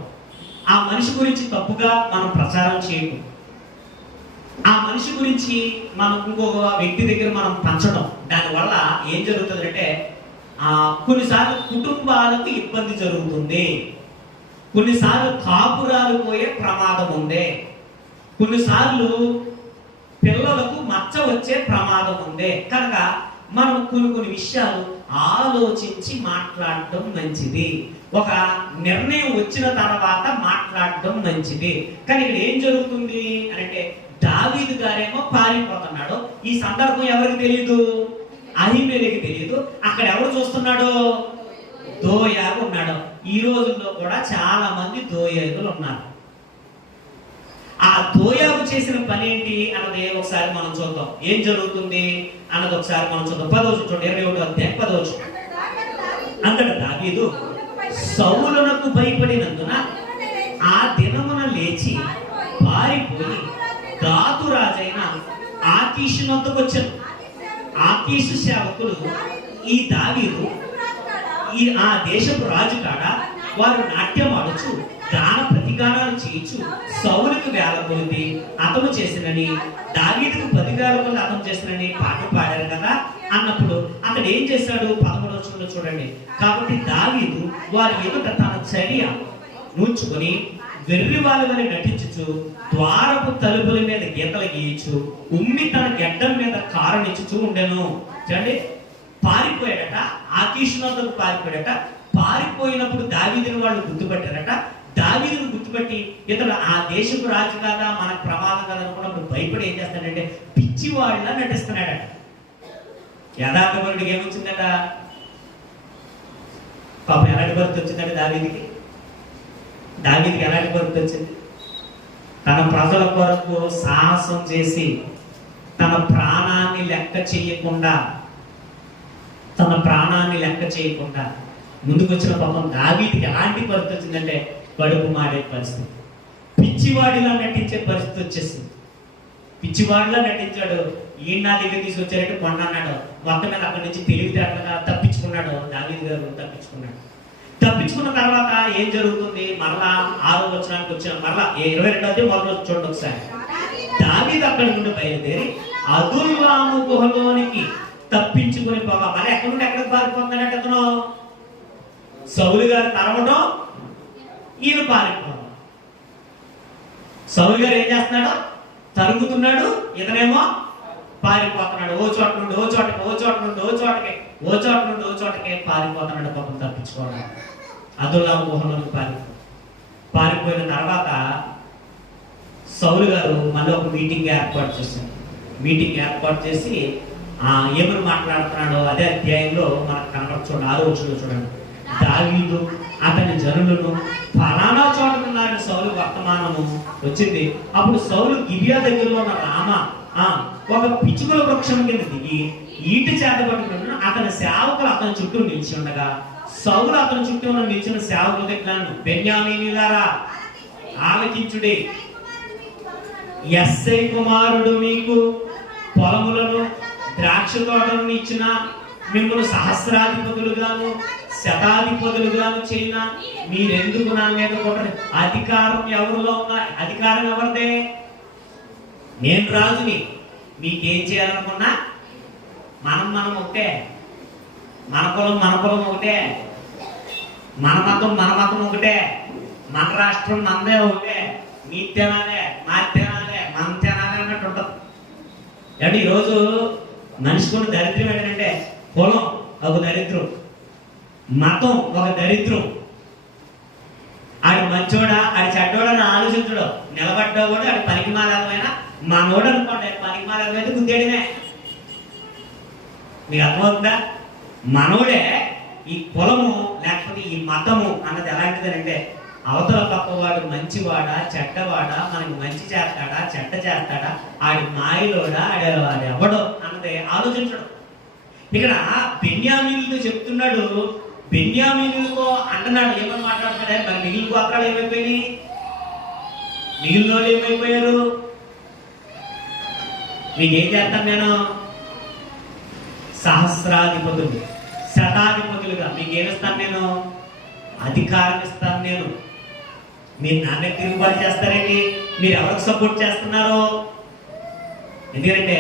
ఆ మనిషి గురించి తప్పుగా మనం ప్రచారం చేయడం, ఆ మనిషి గురించి మనం ఇంకొక వ్యక్తి దగ్గర మనం పంచడం, దానివల్ల ఏం జరుగుతుందంటే కొన్నిసార్లు కుటుంబాలకు ఇబ్బంది జరుగుతుంది, కొన్నిసార్లు కాపురాలు పోయే ప్రమాదం ఉంది, కొన్నిసార్లు పిల్లలకు మచ్చ వచ్చే ప్రమాదం ఉంది. కనుక మనం కొన్ని విషయాలు ఆలోచించి మాట్లాడటం మంచిది. ఒక నిర్ణయం వచ్చిన తర్వాత మాట్లాడటం మంచిది. కానీ ఇక్కడ ఏం జరుగుతుంది అంటే దావీదు గారేమో పారిపోతున్నాడు. ఈ సందర్భం ఎవరికి తెలియదు? అహీమెలెకు తెలియదు. అక్కడ ఎవరు చూస్తున్నాడు? దోయాగు ఉన్నాడు. ఈ రోజుల్లో కూడా చాలా మంది దోయాగులు ఉన్నారు. ఆ దోయాగు చేసిన పని ఏంటి అన్నది ఒకసారి మనం చూద్దాం. ఏం జరుగుతుంది అన్నది ఒకసారి మనం చూద్దాం. 10వ చూడండి, 21వ అధ్యాయం 10వ చూడండి. అంతట దావీదు సౌలునకు భయపడినందున ఆ దినమున లేచి పారిపోయి గాతు రాజైన ఆకీషు వద్దకు వచ్చాను. ఆకీషు సేవకులు ఈ దావీదు ఆ దేశపు రాజు కాడ వారు నాట్యం ఆడుచు గాన ప్రతిగానాలు చేయొచ్చు సౌలుకు వేలకొలిది అతను చేసినని, దావీదుకు 10 వేలకొలిది అతను చేసినని పాట పాడారు కదా అన్నప్పుడు అతడు ఏం చేశాడు? 11వ వచనంలో చూడండి. కాబట్టి దావీదు వారి ఎదుట తన చర్య నూర్చుకొని వెర్రి వాళ్ళని నటించుచు ద్వారపు తలుపుల మీద గీతలు గీయచ్చు ఉమ్మి తన గెడ్డం మీద కారణించుచూ ఉండెను. చూడండి, పారిపోయాడట, ఆకీషునందుకు పారిపోయాడట. పారిపోయినప్పుడు దావీదుని వాళ్ళు గుర్తుపట్టారట. దావీదుని గుర్తుపట్టి ఇతడు ఆ దేశపు రాజు కాదా, మనకు ప్రమాదం కదా అనుకున్నప్పుడు భయపడి ఏం చేస్తాడంటే పిచ్చివాడిలా నటిస్తున్నాడట. యథార్థపరుడికి ఏమొచ్చిందట? పాపం ఎలాంటి పరిస్థితి వచ్చిందంటే దావీదికి ఎలాంటి పరిస్థితి వచ్చింది? తన ప్రజల కొరకు సాహసం చేసి తన ప్రాణాన్ని లెక్క చేయకుండా ముందుకు వచ్చిన పాపం దావీదుకి ఎలాంటి పరిస్థితి వచ్చిందంటే కడుపు మాడే పరిస్థితి, పిచ్చివాడిలా నటించే పరిస్థితి వచ్చేసింది. పిచ్చివాడిలా నటించాడు. ఈయన నా దగ్గర తీసుకొచ్చారంటే కొండ అన్నాడు. మొత్తం మీద అక్కడి నుంచి తెలివితేటలుగా తప్పించుకున్నాడు. దావీదు గారు తప్పించుకున్న తర్వాత ఏం జరుగుతుంది? మరలా 6వ వచనానికి వచ్చిన మరలా 22వ మొదలు చూడండి ఒకసారి. దావీదు అక్కడి నుండి బయలుదేరి అదుల్లాము గుహలోనికి తప్పించుకుని పోగా, మరి ఎక్కడి నుండి ఎక్కడికి పారిపోతున్నాడు? అతను సౌలు గారు తరవడం, ఈయన పారిపోవడం. సౌలు గారు ఏం చేస్తున్నాడు? తరుగుతున్నాడు, ఇతనేమో పారిపోతున్నాడు. ఓ చోట నుండి ఓ చోటకి పారిపోతున్నాడు పాపం తప్పించుకోవడం. అదుల్లాము గుహలోనికి పారిపోయిన తర్వాత సౌలు గారు మళ్ళీ ఒక మీటింగ్ ఏర్పాటు చేశారు. మీటింగ్ ఏర్పాటు చేసి ఏమని మాట్లాడుతున్నాడో అదే అధ్యాయంలో మనకు కనపడ చూడండి. 6వ వచనంలో చూడండి. దావీదు అతని జనులను ఫలానా చోట ఉన్నాడు సౌలు వర్తమానము వచ్చింది. అప్పుడు సౌలు గిబియా దగ్గరలో ఉన్న రామ ఒక పిచ్చుకల వృక్షం కింద దిగి ఈటి చేత పట్టుకున్న అతని సేవకులు అతని చుట్టూ నిలిచి ఉండగా సౌలు అతని చుట్టూ ఉన్న నిలిచిన సేవకుల దగ్గర, బెన్యామీనీయులారా ఆలకించుడి, యెస్సై కుమారుడు మీకు పొలములను ద్రాక్ష తోటలను ఇచ్చిన మిమ్మల్ని సహస్రాధిపతులుగాను శతాధిపతులుగాను చేయన మీరెందుకు నా మీద కొట్టరు? అధికారం ఎవరిలో ఉన్నా? అధికారం ఎవరిదే? నేను రాజుని. మీకేం చేయాలనుకున్నా మనం ఒకటే, మన కులం ఒకటే, మన మతం ఒకటే, మన రాష్ట్రం మనదే ఒకటే, మీ తినాలే మా తినాలే మన తినాలే అన్నట్టు ఉంటుంది. అంటే ఈరోజు మనిషికున్న దరిద్రం ఏంటంటే కులం ఒక దరిద్రం, మతం ఒక దరిద్రం. ఆడు మంచోడా ఆడి చెడ్డోడా అని ఆలోచించడు. నిలబడ్డా కూడా ఆడి పనికి మాలమైన మనోడు అనుకోండి, పనికి మాలమైతే గుద్దేడినే. మీకు అర్థమవుతుందా? మనోడే. ఈ కులము లేకపోతే ఈ మతము అన్నది ఎలాంటిదనంటే అవతల పక్కవాడు మంచివాడా చెడ్డవాడా, మనకి మంచి చేస్తాడా చెడ్డ చేస్తాడా, ఆడి మాయలోడా ఆడి ఎవడో అన్నది ఆలోచించడం. ఇక్కడ బెన్యామీనులతో చెప్తున్నాడు. బెన్యామీనులతో అంటున్నాడు, ఏమని మాట్లాడుతున్నాడు? మరి మిగిలిన గోత్రాలు ఏమైపోయినాయి? మిగిలిన వాళ్ళు ఏమైపోయారు? మీకేం చేస్తాను నేను? సహస్రాధిపతులు శతాధిపతులుగా మీకేమిస్తాను నేను? అధికారం ఇస్తాను నేను. మీరు నాన్న తిరుగుబాటు చేస్తారండి. మీరు ఎవరికి సపోర్ట్ చేస్తున్నారు? ఎందుకంటే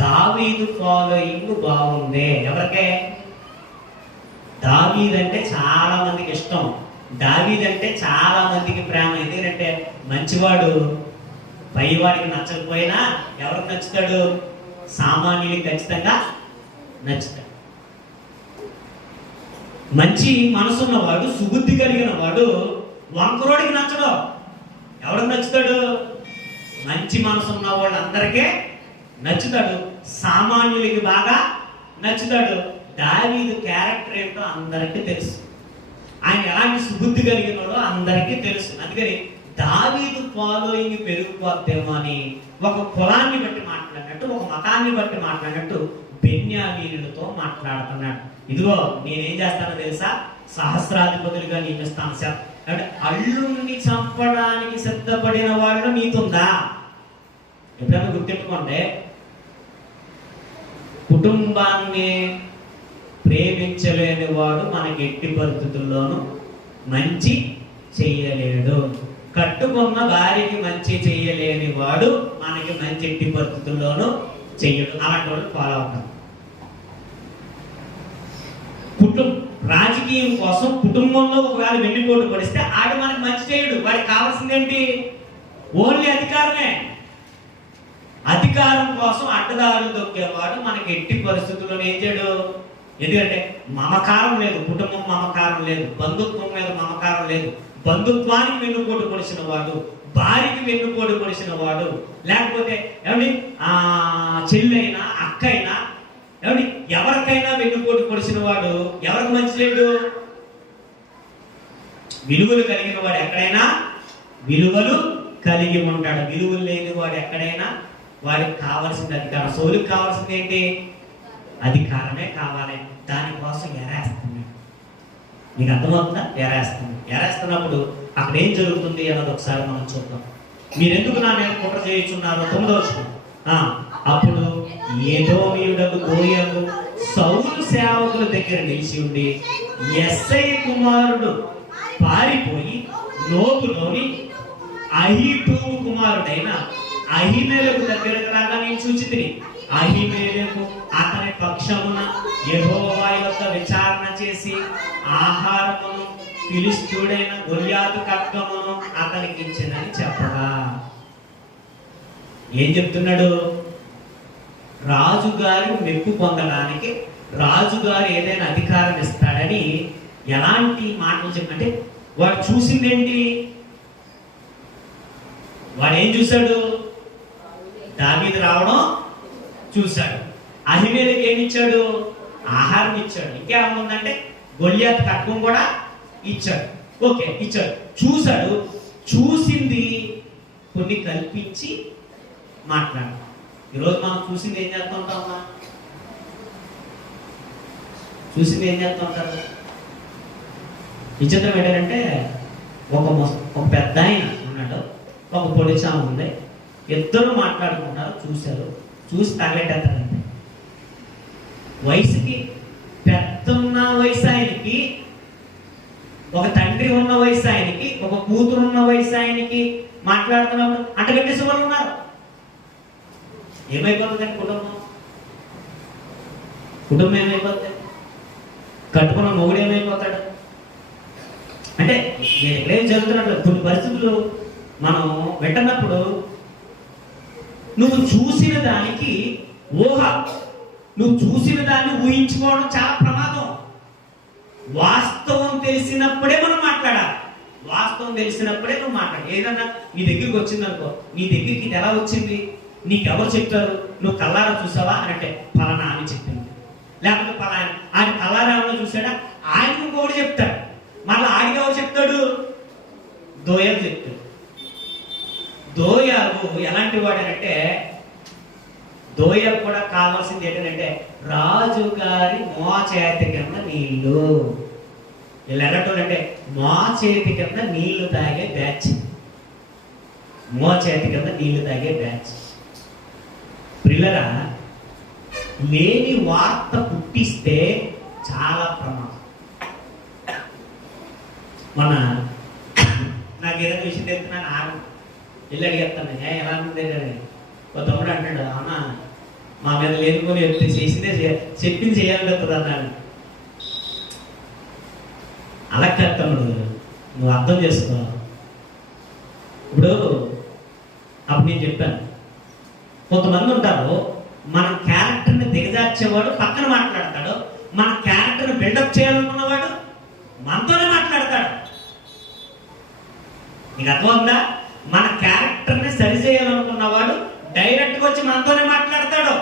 దావీదు ఫాలోయింగ్ బాగుంది. ఎవరికే? దావీదు అంటే చాలా మందికి ఇష్టం, దావీదు అంటే చాలా మందికి ప్రేమ. ఎందుకంటే మంచివాడు పైవాడికి నచ్చకపోయినా ఎవరికి నచ్చుతాడు? సామాన్యుడికి ఖచ్చితంగా నచ్చుతాడు. మంచి మనసున్నవాడు, సుబుద్ధి కలిగిన వాడు వంకరోడికి నచ్చడు. ఎవరికి నచ్చుతాడు? మంచి మనసు ఉన్న వాళ్ళందరికీ నచ్చుతాడు, సామాన్యులకి బాగా నచ్చుతాడు. దావీదు క్యారెక్టర్ ఏంటో అందరికీ తెలుసు, ఆయన ఎలాంటి సుబుద్ధి కలిగినాడో అందరికీ తెలుసు. అందుకని దావీదు ఫాలోయింగ్ పెరిగిపోద్దేమో అని ఒక కులాన్ని బట్టి మాట్లాడినట్టు, ఒక మతాన్ని బట్టి మాట్లాడినట్టు బెన్యామీనులతో మాట్లాడుతున్నాడు. ఇదిగో నేనేం చేస్తానో తెలుసా? సహస్రాధిపతులుగా నియమిస్తాను. అంటే అల్లుణ్ణి చంపడానికి సిద్ధపడిన వాళ్ళు నీతుందా? ఎప్పుడైనా గుర్తెట్టుకోండి, కుటుంబాన్ని ప్రేమించలేని వాడు మనకి ఎట్టి పరిస్థితుల్లోనూ మంచి చెయ్యలేడు. కట్టుకున్న భార్యకి మంచి చెయ్యలేని వాడు మనకి మంచి ఎట్టి పరిస్థితుల్లోనూ చెయ్యడు. అలాంటి వాళ్ళు ఫాలో అవుతారు. రాజకీయం కోసం కుటుంబంలో ఒకవేళ వెన్నుపోటు పడిస్తే ఆడు మనకి మంచి చేయడు. వాడికి కావాల్సింది ఏంటి? ఓన్లీ అధికారమే. అధికారం కోసం అడ్డదారులు దొక్కేవాడు మనకి ఎట్టి పరిస్థితుల్లో ఏం చేయడు. ఎందుకంటే మమకారం లేదు, కుటుంబం మమకారం లేదు, బంధుత్వం మీద మమకారం లేదు. బంధుత్వానికి వెన్నుపోటు పొడిచిన వాడు, భార్యకి వెన్నుపోటు పొడిచిన వాడు, లేకపోతే ఏమండి చెల్లైనా అక్కైనా ఏమండి ఎవరికైనా వెన్నుపోటు పొడిచిన వాడు ఎవరికి మంచి లేడు? విలువలు కలిగిన వాడు ఎక్కడైనా విలువలు కలిగి ఉంటాడు. విలువలు లేని వాడు ఎక్కడైనా వాడికి కావాల్సింది అధికారం. సౌలుకి కావాల్సింది ఏంటి? అధికారమే కావాలి. దానికోసం ఎరేస్తున్నాడు. మీకు అర్థమవుతుందా? ఎరేస్తున్నప్పుడు అక్కడ ఏం జరుగుతుంది అన్నది ఒకసారి మనం చూద్దాం. మీరెందుకు నా మీద కుట్ర చేయుచున్నారు? 9వ వచనం. అప్పుడు ఎదోమీయుడకు గోయకు సౌలు సేవకుల దగ్గర నిలిచి ఉండి యెస్సై కుమారుడు పారిపోయి నోబులోని అహీటూబు కుమారుడైన అహీమెలకు దగ్గరకు రాగా నేను చూచితిని. అహీమెలకు అతని పక్షమున యెహోవా యొక్క విచారణ చేసి ఆహారమును ఫిలిష్తీయుడైన గొల్యాతు ఖడ్గమును అతనికి ఇచ్చినని చెప్పగా ఏం చెప్తున్నాడు? రాజుగారి మెప్పు పొందడానికి రాజుగారు ఏదైనా అధికారం ఇస్తాడని ఎలాంటి మాటలు చెప్పంటే, వాడు చూసిందేంటి? వాడు ఏం చూశాడు? దావీదు రావడం చూశాడు. అహిమేలకి ఏమి ఇచ్చాడు? ఆహారం ఇచ్చాడు. ఇంకేముందంటే గొల్యాతు ఖడ్గం కూడా ఇచ్చాడు. ఓకే, ఇచ్చాడు. చూశాడు. చూసింది కొన్ని కల్పించి మాట్లాడు. ఈరోజు మనం చూసింది ఏం చేస్తూ ఉంటామా? చూసింది ఏం చేస్తూ ఉంటారు? విచిత్రం ఏంటంటే ఒక పెద్ద ఆయన ఉన్నాడు, ఒక పొడిచాము ఉంది. ఇద్దరు మాట్లాడుకుంటారు. చూసి తగలెట్టేస్తారంటే వయసుకి పెద్ద వయసు ఆయనకి, ఒక తండ్రి ఉన్న వయసు ఆయనకి, ఒక కూతురు ఉన్న వయసు ఆయనకి మాట్లాడుతున్నప్పుడు అంటగట్టేసే వాళ్ళు ఉన్నారు. ఏమైపోతుందండి కుటుంబం ఏమైపోతుంది? కట్టుకున్న మొగుడు ఏమైపోతాడు? అంటే నేను ఎక్కడేం జరుగుతున్నట్లు కొన్ని పరిస్థితులు మనం వింటున్నప్పుడు నువ్వు చూసిన దానికి నువ్వు చూసిన దాన్ని ఊహించుకోవడం చాలా ప్రమాదం. వాస్తవం తెలిసినప్పుడే మనం మాట్లాడాలి. వాస్తవం తెలిసినప్పుడే నువ్వు మాట్లాడాలి. ఏదన్నా నీ దగ్గరికి వచ్చిందనుకో, నీ దగ్గరికి ఇది ఎలా వచ్చింది, నీకెవరు చెప్తారు? నువ్వు కల్లారా చూసావా అని అంటే ఫలానా ఆమె చెప్పింది, లేకపోతే ఫలానా ఆయన కల్లారా ఏమో చూసాడా, ఆయన ఇంకొకటి చెప్తాడు. మళ్ళీ ఆడికి ఎవరు చెప్తాడు? దోయాలు చెప్తాడు. దోయాలు ఎలాంటి వాడనంటే, దోయాలు కూడా కావాల్సింది ఏంటంటే రాజుగారి మోచేతి కింద నీళ్లు. వీళ్ళు ఎలాంటి మోచేతి కింద నీళ్లు తాగే బ్యాచ్. మోచేతి కింద నీళ్లు తాగే బ్యాచ్. ప్రిల్లరా, లేని వార్త పుట్టిస్తే చాలా ప్రమాదం. మన నాకు ఏదైనా విషయం తెలుస్తున్నాను వెళ్ళి అడిగేస్తాను, ఎలా ఉంది ఒక తమ్ముడు అంటాడు, అన్న మా మీద లేనుకొని చేసిందే చెప్పింది చేయాలని చెప్తుంది అన్నాడు. అలా కాదు తమ్ముడు, నువ్వు అర్థం చేసుకో. ఇప్పుడు అప్పుడు నేను చెప్పాను, కొంతమంది ఉంటారు మన క్యారెక్టర్ని దిగజార్చేవాడు పక్కన మాట్లాడతాడు, మన క్యారెక్టర్ని బిల్డప్ చేయాలనుకున్నవాడు మనతోనే మాట్లాడతాడు. నీకు అర్థమవుతుందా? మన క్యారెక్టర్ని సరిచేయాలనుకున్నవాడు డైరెక్ట్గా వచ్చి మనతోనే మాట్లాడతాడు.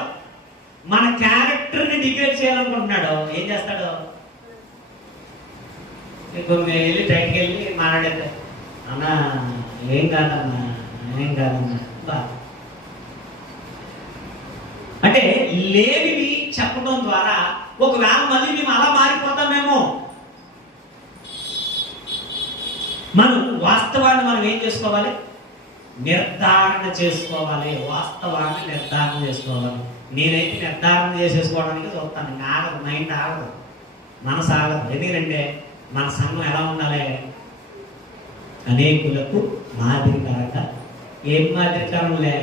మన క్యారెక్టర్ని డిగ్రేడ్ చేయాలనుకుంటున్నాడు, ఏం చేస్తాడు? వెళ్ళి బయటికి వెళ్ళి మాట్లాడేది, అన్నా ఏం కాదన్నా బా అంటే లేనివి చెప్పడం ద్వారా ఒకవేళ మళ్ళీ మేము అలా మారిపోతామేమో. మనం వాస్తవాన్ని మనం ఏం చేసుకోవాలి? నిర్ధారణ చేసుకోవాలి. వాస్తవాన్ని నిర్ధారణ చేసుకోవాలి. నేనైతే నిర్ధారణ చేసేసుకోవడానికి చూస్తాను. ఆగదు, మైండ్ ఆగదు, మనసు ఆగదు. ఎందుకంటే మన సంఘం ఎలా ఉండాలి? అనేకులకు మాదిరికరంగా. ఏం మాదిరికరంలే,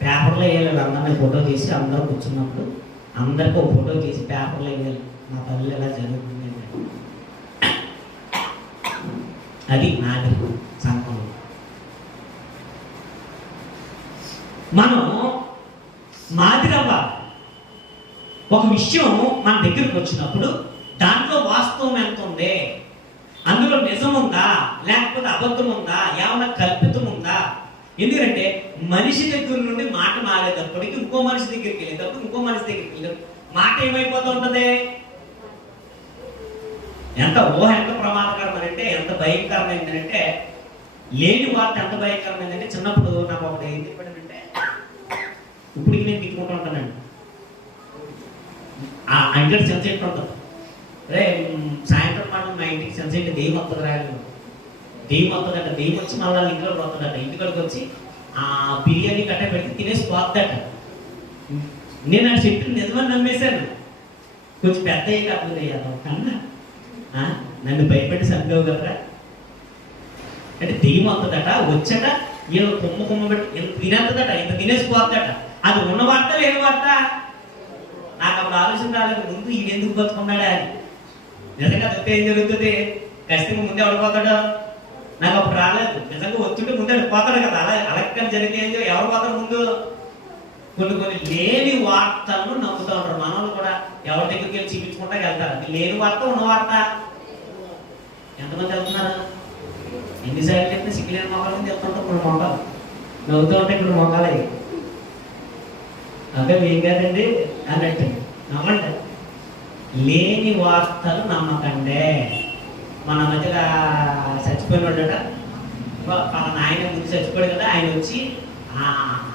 పేపర్లో వేయాలి. అందరినీ ఫోటో తీసి అందరూ కూర్చున్నప్పుడు అందరికీ ఒక ఫోటో తీసి పేపర్లో వేయాలి. మా పనులు ఎలా జరుగుతుంది అది మాదిరి సంఘం. మనం మాదిరి అవ్వాలి. ఒక విషయం మన దగ్గరికి వచ్చినప్పుడు దాంట్లో వాస్తవం ఎంత ఉంది, అందులో నిజం ఉందా లేకపోతే అబద్ధం ఉందా, ఏమన్నా కల్పితం ఉందా? ఎందుకంటే మనిషి దగ్గర నుండి మాట మారేటప్పటికి ఇంకో మనిషి దగ్గరికి వెళ్ళేటప్పుడు మాట ఏమైపోతూ ఉంటుంది? ఎంత ఊహ ఎంత ప్రమాదకరం అంటే, ఎంత భయంకరమైందంటే, లేని వార్త ఎంత భయంకరమైందంటే, చిన్నప్పుడు నాకు ఒకటి ఏం చెప్పాడంటే, ఇప్పుడు నేను తిట్టుకుంటూ ఉంటానండి. ఆ ఇంటర్ సెన్సైట్ ఉంటుంది. రే సాయంత్రం మాట మా ఇంటికి సెన్సైట్ దెయ్యం వస్తుంది రాయలు, దెయ్యం వస్తుందట. దెయ్యం వచ్చి మళ్ళీ ఇంట్లో వస్తుందట. ఇంటికాడికి వచ్చి ఆ బిర్యానీ కట్ట పెడితే తినేసి పోద్దట. నేను అది చెప్పింది నిజమని నమ్మేశాను. కొంచెం పెద్ద కాకపోతే కన్నా నన్ను భయపెట్టి చంపేవు కదరా అంటే, దెయ్యం వస్తుందట, వచ్చట ఏదో కొమ్మ పెట్టి ఎంత తినేస్తుందట, ఇంత తినేసి పోద్దట. అది ఉన్న వార్త లేని వార్త. నాకు అప్పుడు ఆలోచన రాలేదు, ముందు ఈయన ఎందుకు బతుకున్నాడా అని. నిజంగా చెప్తే ఏం జరుగుతుంది? ఖచ్చితంగా ముందే అడిపోతాడు. నాకు అప్పుడు రాలేదు. నిజంగా వస్తుంటే ముందే అడిపోతాడు కదా. అలా జరిగితే ఎవరు పోతారు ముందు? కొన్ని లేని వార్తలను నమ్ముతూ ఉంటారు. మనల్ని కూడా ఎవరి దగ్గరికి వెళ్ళి చూపించుకుంటా వెళ్తారు. అది లేని వార్త ఉన్న వార్త. ఎంతమంది వెళ్తున్నారు? ఎన్నిసార్లు చెప్తే సిగ్గులేని మొక్కలని చెప్తుంటాం. ఇప్పుడు మొక్కలు నవ్వుతూ ఉంటాయి. ఇప్పుడు మొక్కలే అదే ఏం కాదండి అన్నట్టు నమ్మండి. లేని వార్తలు నమ్మకండే. మన మధ్యలో చచ్చిపోయినాడట, ఆయన ముందు చచ్చిపోయాడు కదా, ఆయన వచ్చి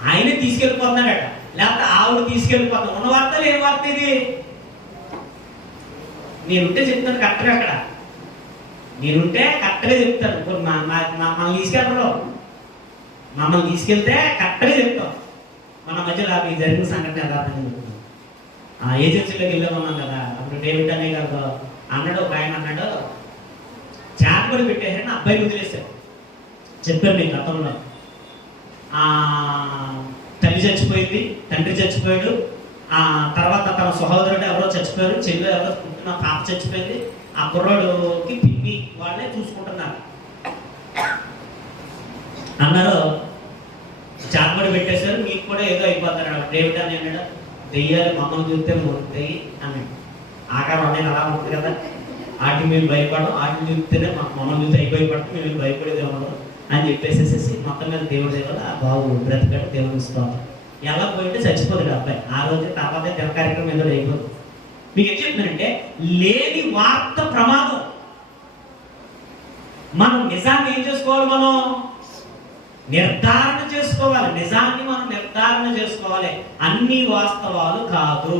ఆయన తీసుకెళ్ళిపోతున్నాడట, లేకపోతే ఆవిడ తీసుకెళ్ళిపోతాం. ఉన్న వార్త లేని వార్త ఇది. నేనుంటే చెప్తాను కరెక్ట్గా. అక్కడ నేనుంటే కరెక్ట్గా చెప్తాను. మమ్మల్ని తీసుకెళ్ళరు. మమ్మల్ని తీసుకెళ్తే కరెక్ట్గా చెప్తాం. మన మధ్యలో మీకు జరిగిన సంఘటన యథార్థంగా చెప్తున్నాం. ఆ ఏజెన్సీలోకి వెళ్ళామన్నాం కదా, అప్పుడు డేవిడ్ అనే గారు అన్నాడు. ఒక ఆయన అన్నాడు, చేతబడి పెట్టేసారని అబ్బాయి వదిలేశారు. చెప్పారు మీకు గతంలో. తల్లి చచ్చిపోయింది, తండ్రి చచ్చిపోయాడు, తర్వాత తన సహోదరుడు ఎవరో చచ్చిపోయారు, చెల్లి ఎవరో పుట్టిన పాప చచ్చిపోయింది. ఆ కుర్రాడుకి పిన్ని వాళ్ళే చూసుకుంటున్నారు అన్నారు. చేతబడి పెట్టేశారు, మీకు కూడా ఏదో అయిపోతారు. డేవిడ్ అని అన్నాడు, దెయ్యాలు మమ్మల్ని చూస్తే మొరుతాయి అన్నాడు. ఆకారం అనేది అలా ఉంటుంది కదా, వాటిని మేము భయపడడం, వాటిని చూస్తేనే మమ్మల్ని చూస్తే అయిపోయిపడతాం, మేము భయపడేది ఉండదు అని చెప్పేసేసి మొత్తం మీద దేవుడి దేవుడు ఆ బాబు బ్రతికాడు. దేవుడు ఇస్తాం. ఎలా పోయింటే చచ్చిపోతాడు అబ్బాయి. ఆ రోజు తర్వాత జన కార్యక్రమం ఏదో అయిపోతుంది. మీకు ఏం చెప్తున్నానంటే, లేని వార్త ప్రమాదం. మనం నిజాన్ని ఏం చేసుకోవాలి? మనం నిర్ధారణ చేసుకోవాలి. నిజాన్ని మనం నిర్ధారణ చేసుకోవాలి. అన్ని వాస్తవాలు కాదు,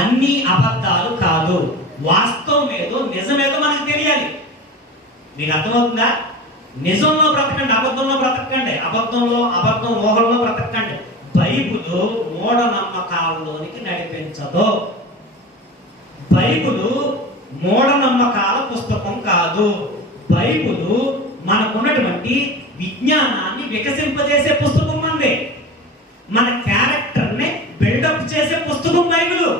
అన్ని అబద్ధాలు కాదు. వాస్తవం ఏదో నిజమేదో మనకు తెలియాలి. మీకు అర్థమవుతుందా? నిజంలో బ్రతకండి, అబద్ధంలో బ్రతకండి. అబద్ధం ఊహల్లో బ్రతకండి. బైబుల్ మూఢనమ్మకాలలోనికి నడిపించదు. బైబుల్ మూఢనమ్మకాల పుస్తకం కాదు. బైబుల్ మనకున్నటువంటి విజ్ఞానాన్ని వికసింపజేసే పుస్తకం మంది. మన క్యారెక్టర్ని బిల్డప్ చేసే పుస్తకం బైబిల్.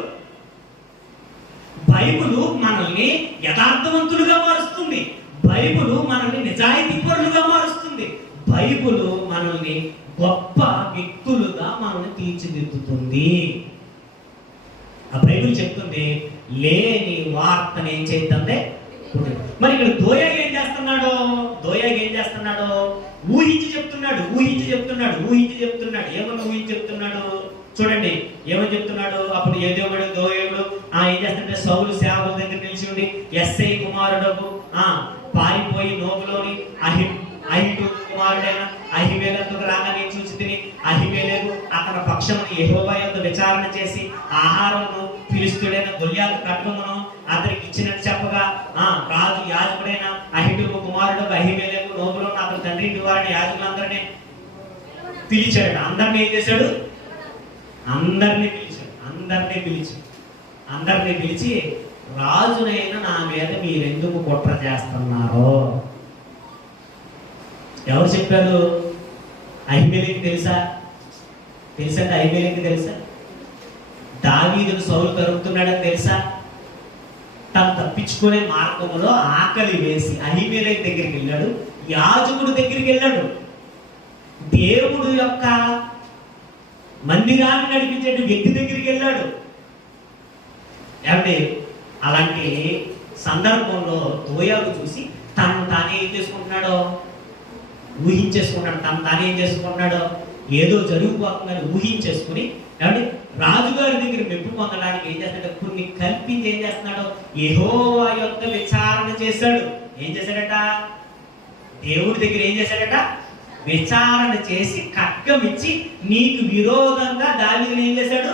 బైబిల్ మనల్ని యథార్థవంతులుగా మారుస్తుంది. బైబిల్ మనల్ని నిజాయితీపరులుగా మారుస్తుంది. బైబిల్ మనల్ని గొప్ప వ్యక్తులుగా మనల్ని తీర్చిదిద్దుతుంది. ఆ బైబిల్ చెప్తుంది, లేని వార్తను ఏం చేద్దంటే. మరి ఇక్కడ దోయాగి ఏం చేస్తున్నాడు? ఊహించి చెప్తున్నాడు. ఏమన్నా ఊహించి చెప్తున్నాడు? చూడండి ఏమని చెప్తున్నాడు. అప్పుడు ఏ దేవుడు దోయేవుడు ఏం చేస్తుంటే, సౌలు సేవకుల దగ్గర నిలిచి ఉండి ఎస్ఐ కుమారుడు పారిపోయి నోబులోని అహిటు కుమారుడైన అహిమేలెకు రాగానే చూసి తిని, అహిమేలెకు అతని పక్షమును యెహోవా యొద్ద విచారణ చేసి ఆహారమును ఫిలిష్తీయుడైన గొల్యాతు ఖడ్గమును అతనికి ఇచ్చినట్టు చెప్పగా, రాజు యాజకుడైన అహిటు కుమారుడు అహిమేలెకు నోబులోని అతని తండ్రి ఇంటి వారిని యాజకులందరినీ పిలిచాడు. అందరినీ ఏం చేశాడు? అందరినీ పిలిచి రాజునైనా నా మీద మీరెందుకు కుట్ర చేస్తున్నారో. ఎవరు చెప్పారు? అహిమేలెకు తెలుసా? అహిమేలెకు తెలుసా? దావీదును సౌలు తరుముతున్నాడని తెలుసా? తను తప్పించుకునే మార్గంలో ఆకలి వేసి అహిమేలెకు దగ్గరికి వెళ్ళాడు, యాజకుడు దగ్గరికి వెళ్ళాడు. దేవుడు యొక్క మందిరాన్ని నడిపించే వ్యక్తి దగ్గరికి వెళ్ళాడు. ఏమంటే అలాంటి సందర్భంలో దోయాగు చూసి తను తానే ఏం చేసుకుంటున్నాడో ఊహించేసుకున్నాడు. ఏం చేసుకుంటున్నాడో ఏదో జరిగిపోతుందని ఊహించేసుకుని, ఏమంటే రాజుగారి దగ్గర మెప్పు పొందడానికి ఏం చేస్తాడు? కొన్ని కల్పించి ఏం చేస్తున్నాడో యెహోవా యొక్క విచారణ చేశాడు. ఏం చేశాడట? దేవుడి దగ్గర ఏం చేశాడట? విచారణ చేసి ఖడ్గం ఇచ్చి నీకు విరోధంగా దావీదుని ఏం చేశాడు?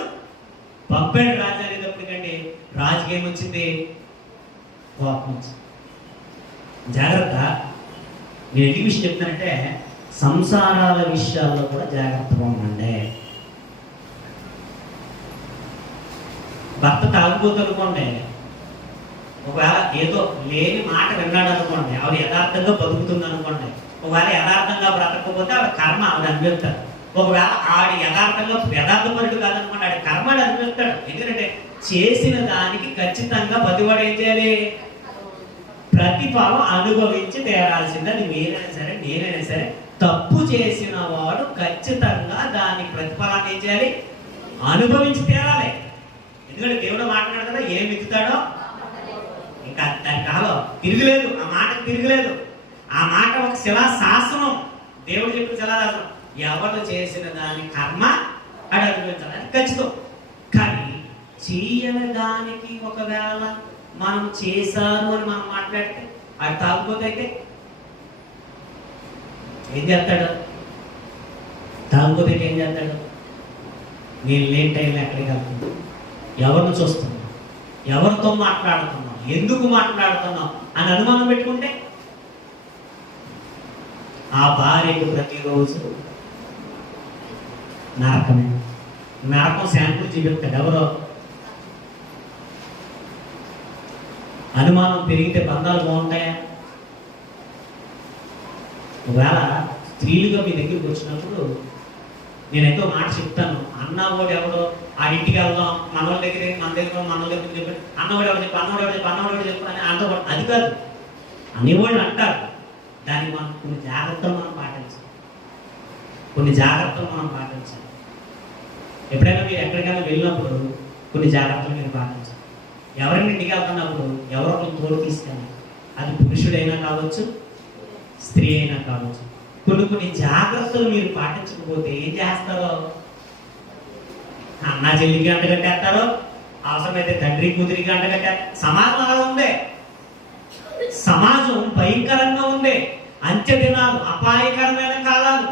పంపాడు రాజు అనేటప్పటికంటే రాజుకి ఏమొచ్చింది? కోపం వచ్చింది. జాగ్రత్త. నేను ఎందుకు విషయం చెప్తానంటే సంసారాల విషయాల్లో కూడా జాగ్రత్తగా ఉండండి. భర్త తాగుపోతు అనుకోండి, ఒకవేళ ఏదో లేని మాట విన్నాడు అనుకోండి, ఆవిడ యథార్థంగా బతుకుతుంది అనుకోండి, ఒకవేళ యథార్థంగా బ్రతకపోతే ఆవిడ కర్మ ఆవిడ అనుభవిస్తాడు. ఒకవేళ ఆవిడ యథార్థపరుడు కాదనుకోండి, ఆవిడ కర్మ ఆవిడ అనుభవిస్తాడు. ఎందుకంటే చేసిన దానికి ఖచ్చితంగా బతివాడు ఏం చేయాలి? ప్రతిఫలం అనుభవించి తేరాల్సింది. అది మీరైనా సరే నేనైనా సరే తప్పు చేసిన వాడు ఖచ్చితంగా దానికి ప్రతిఫలాన్ని ఏం చేయాలి? అనుభవించి తేరాలి. ఎందుకంటే దేవుడు మాట్లాడతాడో ఏం విత్తుతాడో ఇంకా దాని కాలం తిరగలేదు. ఆ మాటకు తిరగలేదు. ఆ మాట ఒక శిలా శాసనం. దేవుడు చెప్పిన శిలా శాసనం. ఎవరు చేసిన దాని కర్మ అది అనుభవించాలి, అది ఖచ్చితం. కానీ చేయని దానికి ఒకవేళ మనం చేశారు అని మనం మాట్లాడితే అది తాగుపోతే అయితే ఏం చేస్తాడు? తాగుపోతే ఏం చేస్తాడు? నేను లేని టైంలో ఎక్కడికి వెళ్తున్నాను, ఎవరిని చూస్తున్నాం, ఎవరితో మాట్లాడుతున్నాం, ఎందుకు మాట్లాడుతున్నాం అని అనుమానం పెట్టుకుంటే ఆ భార్యకు ప్రతిరోజు నరకమే. నరకం శాంపుల్ చూపిస్తాడు. ఎవరో అనుమానం పెరిగితే బంధాలు బాగుంటాయా? ఒకవేళ స్త్రీలుగా మీ దగ్గరికి వచ్చినప్పుడు నేనైతే మాట చెప్తాను. అన్నవాడు ఎవడో ఆడింటికి వెళ్దాం, మనవాళ్ళ దగ్గర చెప్పి అన్నవాడు ఎవరు చెప్పు అని అంత అది కాదు. అనేవాళ్ళు అంటారు. దానికి మనం కొన్ని జాగ్రత్తలు మనం పాటించాలి. ఎప్పుడైనా మీరు ఎక్కడికైనా వెళ్ళినప్పుడు కొన్ని జాగ్రత్తలు మీరు పాటించాలి. ఎవరైనా ఇంటికి వెళ్తున్నప్పుడు ఎవరో ఒకరు తోడు తీసుకెళ్ళాలి. అది పురుషుడైనా కావచ్చు, స్త్రీ అయినా కావచ్చు. కొన్ని జాగ్రత్తలు మీరు పాటించకపోతే ఏం చేస్తారో? అన్నా చెల్లికి అంటగట్టేస్తారో, అవసరమైతే తండ్రి కూతురికి అంటగట్టారు. సమాజం అలా ఉంది. సమాజం భయంకరంగా ఉంది. అంత్య దినాలు, అపాయకరమైన కాలాలు.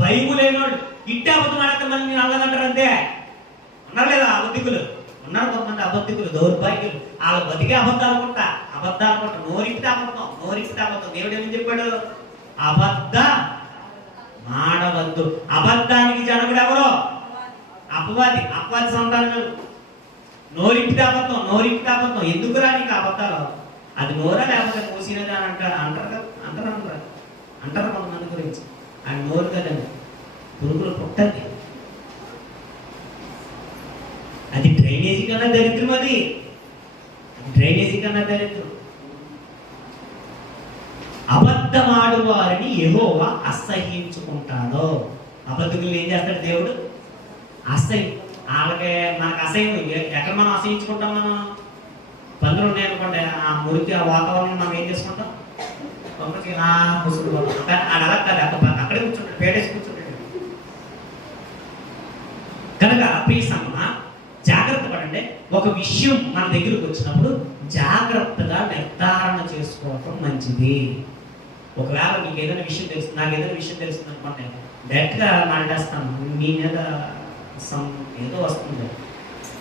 భయము లేనోళ్ళు ఇట్టే అబద్ధం మళ్ళీ మీరు అల్లదంటారు అంతే. ఉన్నారు లేదా అబద్ధికులు? ఉన్నారు కొంతమంది అబద్ధికులు, దౌర్భాగ్యులు. వాళ్ళు బతికే అబద్ధాలు అనుకుంటా. నోరిపితే అబద్ధం. దేవుడు ఏమని చెప్పాడు? అబద్ధ మాడవద్దు. అబద్ధానికి జనకుడు ఎవరో? అపవాది సంతానం. నోరిపితే అబద్ధం. ఎందుకురా నీకు అబద్ధాలు? అది నోరా లేకపోతే మూసినది అని అంటారు కొంతమంది గురించి. ఆయన నోరు కదండి, పురుగులు పుట్టది. అది డ్రైనేజీ కన్నా దరిద్రం. అబద్ధమాడు వారిని యెహోవా అసహ్యించుకుంటాడు. అబద్ధకులు ఏం చేస్తాడు దేవుడు? అసహ్యం. వాళ్ళకి మనకు అసహ్యం. ఎక్కడ మనం అసహ్యించుకుంటాం? మనం పందులు ఉన్నాయనుకోండి, ఆ మురికి ఆ వాతావరణం మనం ఏం చేసుకుంటాం? ముసుగు అలా కాదు, అక్కడే కూర్చుంటాడు, పేడేసి కూర్చుంటాడు. కనుక ప్రియ సంగమ జాగ్రత్త పడండి. ఒక విషయం మన దగ్గరకు వచ్చినప్పుడు జాగ్రత్తగా నిర్ధారణ చేసుకోవటం మంచిది. ఒకవేళ మీకు ఏదైనా విషయం తెలుస్తుంది, నాకు ఏదైనా విషయం తెలుస్తుంది అనుకోండి, డైరెక్ట్గా మాట్లాడేస్తాను. మీ మీద ఏదో వస్తుంది,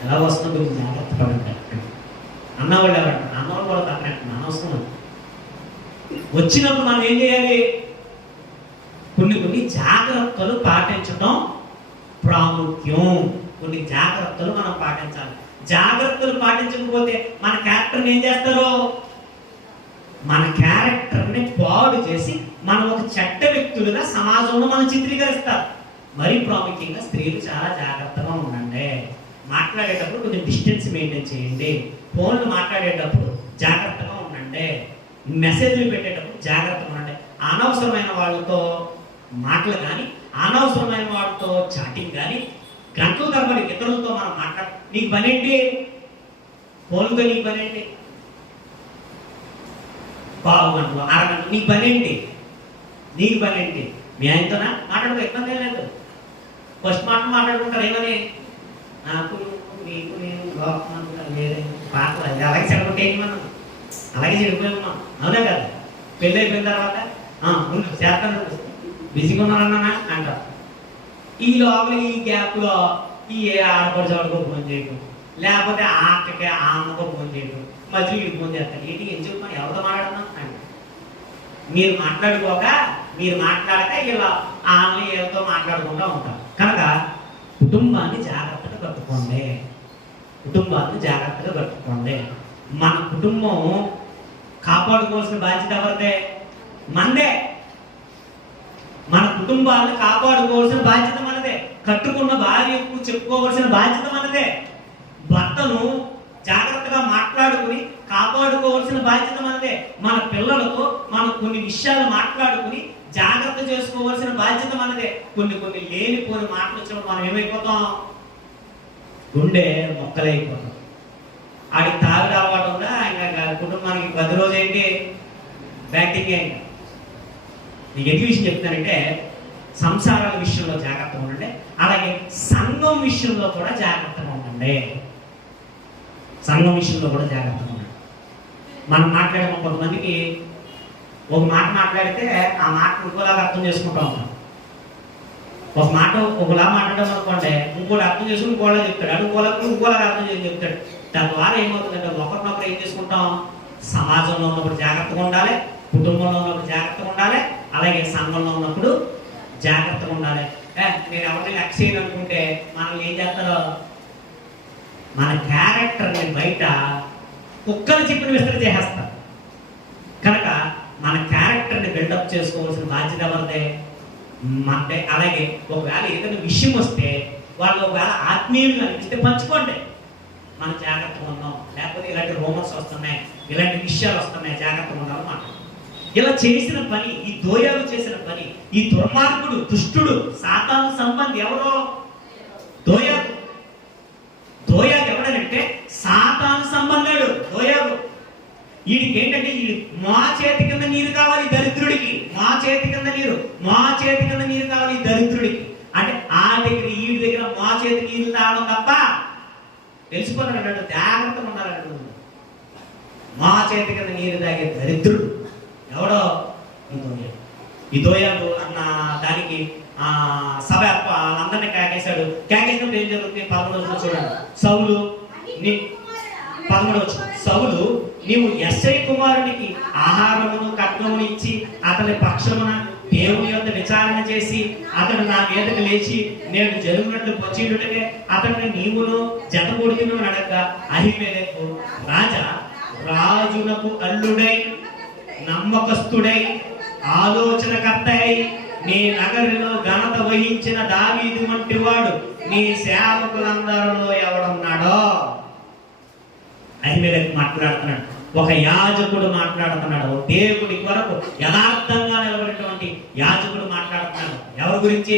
ఎలా వస్తుందో గురించి జాగ్రత్త పడండి. అన్నవాళ్ళు ఎవరంటారు? అన్నవాళ్ళు కూడా తగ్గట్టు అనవసరం. వచ్చినప్పుడు మనం ఏం చేయాలి? కొన్ని జాగ్రత్తలు పాటించడం ప్రాముఖ్యం. కొన్ని జాగ్రత్తలు మనం పాటించాలి. జాగ్రత్తలు పాటించకపోతే మన క్యారెక్టర్ని ఏం చేస్తారు? మన క్యారెక్టర్ని పాడు చేసి మనం ఒక చెడ్డ వ్యక్తులుగా సమాజంలో మనం చిత్రీకరిస్తారు. మరీ ప్రాముఖ్యంగా స్త్రీలు చాలా జాగ్రత్తగా ఉండండి. మాట్లాడేటప్పుడు కొంచెం డిస్టెన్స్ మెయింటైన్ చేయండి. ఫోన్లు మాట్లాడేటప్పుడు జాగ్రత్తగా ఉండండి. మెసేజ్లు పెట్టేటప్పుడు జాగ్రత్తగా ఉండండి. అనవసరమైన వాళ్ళతో మాటలు కానీ, అనవసరమైన వాళ్ళతో చాటింగ్ కానీ, గంటల తరబడి ఇతరులతో మనం నీకు పనేంటి? ఫోన్తో నీకు పనేంటి? పావు గంటలు, అరగంటలు నీకు పనేంటి? మీ ఆయనతోనా మాట్లాడుకో, ఇబ్బంది లేదు. ఫస్ట్ మాట్లాడుకుంటారు ఏమని? నాకు నీకు నేను లేదే పాటలు అలాగే చెడగొట్టేయండి. మనం అలాగే చెడిపోయాం. అవునా కదా? పెళ్ళి అయిపోయిన తర్వాత ఉండు చేస్తాను, బిజీగా ఉన్నారన్నా అంటారు. ఈ లోపల ఈ గ్యాప్లో ఈ ఆడపడిచోడుకో ఫోన్ చేయటం, లేకపోతే ఆ అక్కకి ఆ అమ్మకో ఫోన్ చేయటం, మధ్యలో వీడికి ఫోన్ చేస్తాడు. ఏంటి ఏం చెప్తాను, ఎవరితో మాట్లాడుతున్నాం అంటే మీరు మాట్లాడుకోక, మీరు మాట్లాడక ఇలా ఆమె ఎవరితో మాట్లాడుకుంటూ ఉంటారు. కనుక కుటుంబాన్ని జాగ్రత్తగా కట్టుకోండి, కుటుంబాన్ని జాగ్రత్తగా కట్టుకోండి. మన కుటుంబం కాపాడుకోవాల్సిన బాధ్యత ఎవరిదే? మనదే. మన కుటుంబాలను కాపాడుకోవాల్సిన బాధ్యత మనదే. కట్టుకున్న భార్యకు చెప్పుకోవాల్సిన బాధ్యత మనదే. భర్తను జాగ్రత్తగా మాట్లాడుకుని కాపాడుకోవాల్సిన బాధ్యత మనదే. మన పిల్లలతో మనం కొన్ని విషయాలు మాట్లాడుకుని జాగ్రత్త చేసుకోవాల్సిన బాధ్యత మనదే. కొన్ని లేనిపోని మాటలు వచ్చినప్పుడు మనం ఏమైపోతాం? గుండె మొక్కలైపోతాం. ఆడికి తాగుడు అలవాటు ఉందా, ఇంకా కుటుంబానికి 10 రోజు ఏంటి బ్యాటింగ్ ఏంటి. నీకు ఎందుకు విషయం చెప్తానంటే, సంసారాల విషయంలో జాగ్రత్తగా ఉండండి, అలాగే సంఘం విషయంలో కూడా జాగ్రత్తగా ఉండండి. సంఘం విషయంలో కూడా జాగ్రత్తగా ఉండండి. మనం మాట్లాడే కొంతమందికి ఒక మాట మాట్లాడితే ఆ మాట ఇంకోలాగా అర్థం చేసుకుంటూ ఉంటాం. ఒక మాట ఒకలా మాట్లాడడం అనుకోండి, ఇంకోటి అర్థం చేసుకుని ఇంకోలా చెప్తాడు, ఇంకోలాగా అర్థం చేసి చెప్తాడు. దాని ద్వారా ఏమవుతుందంటే ఒకరినొకరు ఏం చేసుకుంటాం? సమాజంలో ఉన్నప్పుడు జాగ్రత్తగా ఉండాలి, కుటుంబంలో ఉన్నప్పుడు జాగ్రత్తగా ఉండాలి, అలాగే సంఘంలో ఉన్నప్పుడు జాగ్రత్తగా ఉండాలి. నేను ఎవరిని లక్ష్య చేయాలనుకుంటే మనం ఏం చేస్తారో, మన క్యారెక్టర్ని బయట కుక్కలు చెప్పిన విస్తరణ చేసేస్తారు. కనుక మన క్యారెక్టర్ని బిల్డప్ చేసుకోవాల్సిన బాధ్యత ఎవరిదే? అంటే అలాగే ఒకవేళ ఏదైనా విషయం వస్తే వాళ్ళు ఒకవేళ ఆత్మీయులు అనిపిస్తే పంచుకోండి, మనం జాగ్రత్తగా ఉన్నాం, లేకపోతే ఇలాంటి రూమర్స్ వస్తున్నాయి, ఇలాంటి విషయాలు వస్తున్నాయి, జాగ్రత్తగా ఉండాలి మాట. ఇలా చేసిన పని, ఈ దోయాలు చేసిన పని, ఈ దుర్మార్గుడు, దుష్టుడు, సాతాను సంబంధి ఎవరో దోయాలు. దోయాలు ఎవడనంటే సాతాను సంబంధాడు దోయాలు. వీడికి ఏంటంటే మా చేతి కింద నీరు కావాలి దరిద్రుడికి, మా చేతి కింద నీరు కావాలి దరిద్రుడికి. అంటే ఆ దగ్గర వీడి దగ్గర మా చేతి నీరు తాగడం తప్ప తెలిసిపోతాడు అన్నాడు. జాగ్రత్తగా ఉండాలంటాడు. మా చేతి కింద నీరు తాగే దరిద్రుడు ఎవడో ఈ దోయాలు అన్న దానికి సభ అందరినీ కేకేశాడు. కేకేసినప్పుడు ఏం జరుగుతుంది? 11 చూడండి. సౌలు 13 సౌలు నీవు యెష్షయి కుమారునికి ఆహారమును కట్నమును ఇచ్చి అతని పక్షమున దేవుని యొద్ద విచారణ చేసి అతడు నా మీదకి లేచి నేను జరుగునట్లు వచ్చిండుటకే అతడిని నీవును జతకూడుతును అనగా అహీమెలెకు రాజునకు అల్లుడై నమ్మకస్తుడై ఆలోచనకర్తై నీ నగరిలో ఘనత వహించిన దావీదు వంటి వాడు నీ సేవకులందరిలో ఎవడున్నాడో. అహీమెలెకు మాట్లాడుతున్నాడు, ఒక యాజకుడు మాట్లాడుతున్నాడు, దేవుడి కొరకు యథార్థంగా నిలబడినటువంటి యాజకుడు మాట్లాడుతున్నాడు. ఎవరి గురించి?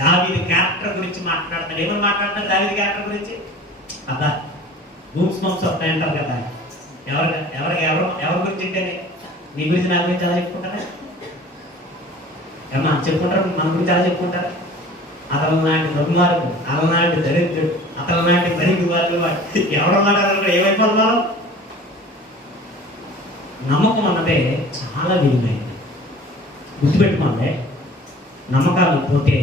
దావీదు క్యారెక్టర్ గురించి మాట్లాడుతాడు. ఏమని మాట్లాడతాడు దావీదు క్యారెక్టర్ గురించి? అబ్బా గూప్స్ బంప్స్ వస్తాయంటారు కదా. ఎవరి గురించి అంటేనే నీ గురించి నా గురించి ఎలా చెప్పుకుంటారా? ఏమన్నా చెప్పుకుంటారు, మన గురించి ఎలా చెప్పుకుంటారా? అతను లాంటి దుర్మార్గుడు, అతను లాంటి దరిద్రుడు, అతను లాంటి పనికి వాళ్ళు ఎవరన్నాడు అతను ఏమైపోదు. మనం నమ్మకం అన్నదే చాలా విలువైంది. గుర్తుపెట్టుకోండి, నమ్మకాలు పోతే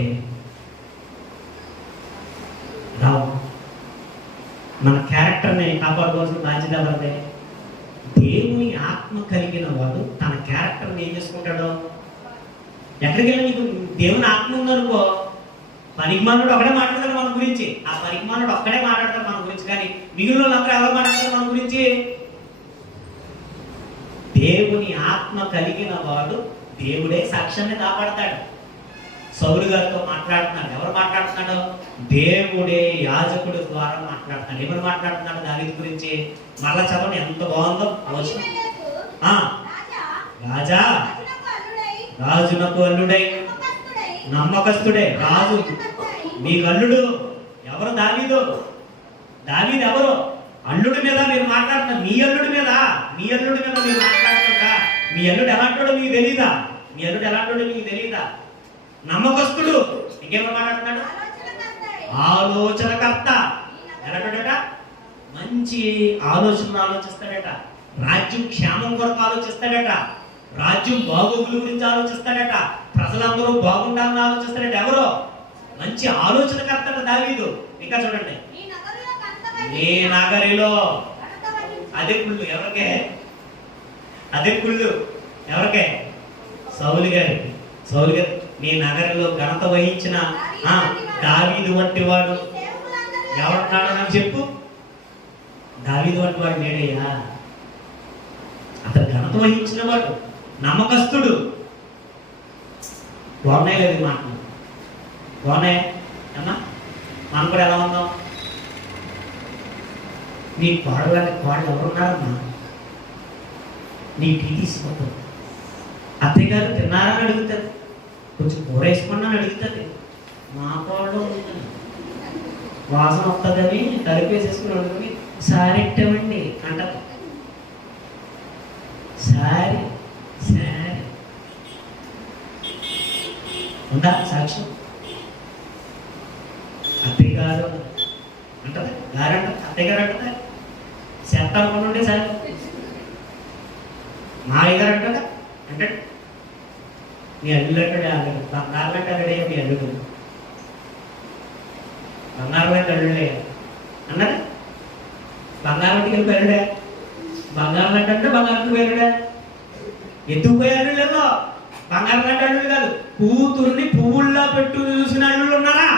రావు. మన క్యారెక్టర్ని కాపాడుకోవాల్సిన బాధ్యత ఎవరిదే? దేవుని ఆత్మ కలిగిన వాడు తన క్యారెక్టర్ని ఏం చేసుకుంటాడో. ఎక్కడికి వెళ్ళి నీకు దేవుని ఆత్మ ఉందనుకో, పరిజ్ఞానుడు ఒక్కడే మాట్లాడతాడు మన గురించి. ఆ పరిజ్ఞానుడు ఒక్కడే మాట్లాడతాడు మన గురించి, కానీ మిగిలిన వాళ్ళందరూ ఎవరు మాట్లాడతారు మన గురించి? దేవుని ఆత్మ కలిగిన వాడు దేవుడే సాక్ష్యాన్ని కాపాడతాడు. సౌలు గారితో మాట్లాడుతున్నాడు. ఎవరు మాట్లాడుతున్నాడు? దేవుడే యాజకుడు ద్వారా మాట్లాడుతున్నాడు. ఎవరు మాట్లాడుతున్నాడు దావీదు గురించి? మరలా చదవండి, ఎంత బాగుందో. రాజా రాజునకు అల్లుడై నమ్మకస్తుడే. రాజు మీకు అల్లుడు ఎవరు? దావీదు. దావీదు ఎవరు? అల్లుడి మీద మీరు మాట్లాడుతున్నారు. మీ అల్లుడి మీద మీరు మాట్లాడుతుంటా. మీ అల్లుడు ఎలాంటోడో మీకు తెలీదా? నమ్మకస్తుడు. ఇంకేమో మాట్లాడుతున్నాడు? ఆలోచనకర్త. ఎలాంటోడట? మంచి ఆలోచనలు ఆలోచిస్తాడట. రాజ్యం క్షేమం కొరకు ఆలోచిస్తాడట. రాజ్యం బాగోగుల గురించి ఆలోచిస్తాడట. ప్రజలందరూ బాగుండాలని ఆలోచిస్తాడట. ఎవరో మంచి ఆలోచనకర్త దావీదు. ఇంకా చూడండి, నీ నగరిలో అదే కుళ్ళు ఎవరికే? అదే కుళ్ళు ఎవరికే? సౌలు గారు. నీ నగరిలో ఘనత వహించిన దావీదు వంటి వాడు ఎవరున్నాడో నాకు చెప్పు. దావీదు వంటి వాడు లేడయ్యా. అతను ఘనత వహించిన వాడు, నమ్మకస్తుడు. బాగున్నాయి లేదు మాటలు? బాగున్నాయి అమ్మా? మనం కూడా ఎలా ఉందాం? నీ కోడలాంటి కోడలు ఎవరున్నారమ్మా? నీ టీ తీసుకుంటావు. అత్తయ్య గారు తిన్నారని అడుగుతుంది, కొంచెం కూర వేసుకున్నా అని అడుగుతుంది. మా కోడలో వాసన వస్తుందని కలిపేసేసుకుని అడుగుని సారెట్టమండి అంటారు. సారీ ఉందా సాక్ష్యం? అత్తయ్య గారు అంటది, గారంట అత్తయ్య గారు అంటదా? చెత్త అనుకుంటుంటే సరే. మాయ గారు అంటదా? అంటే నీ అల్లుడు అంటాడు, బంగారం అంటే అల్లుడే మీ అల్లుడు, బంగారం అంటే అల్లుడే అన్నారా? బంగారం అంటే వెళ్ళి వెళ్ళడే, బంగారం అంటే బంగారం వెళ్ళడే, ఎత్తుకుపోయే అల్లుడు లేదో. బంగారం అంటే అల్లుడు కాదు, కూతుర్ని పువ్వుల్లో పెట్టు చూసిన అల్లుళ్ళు ఉన్నారా?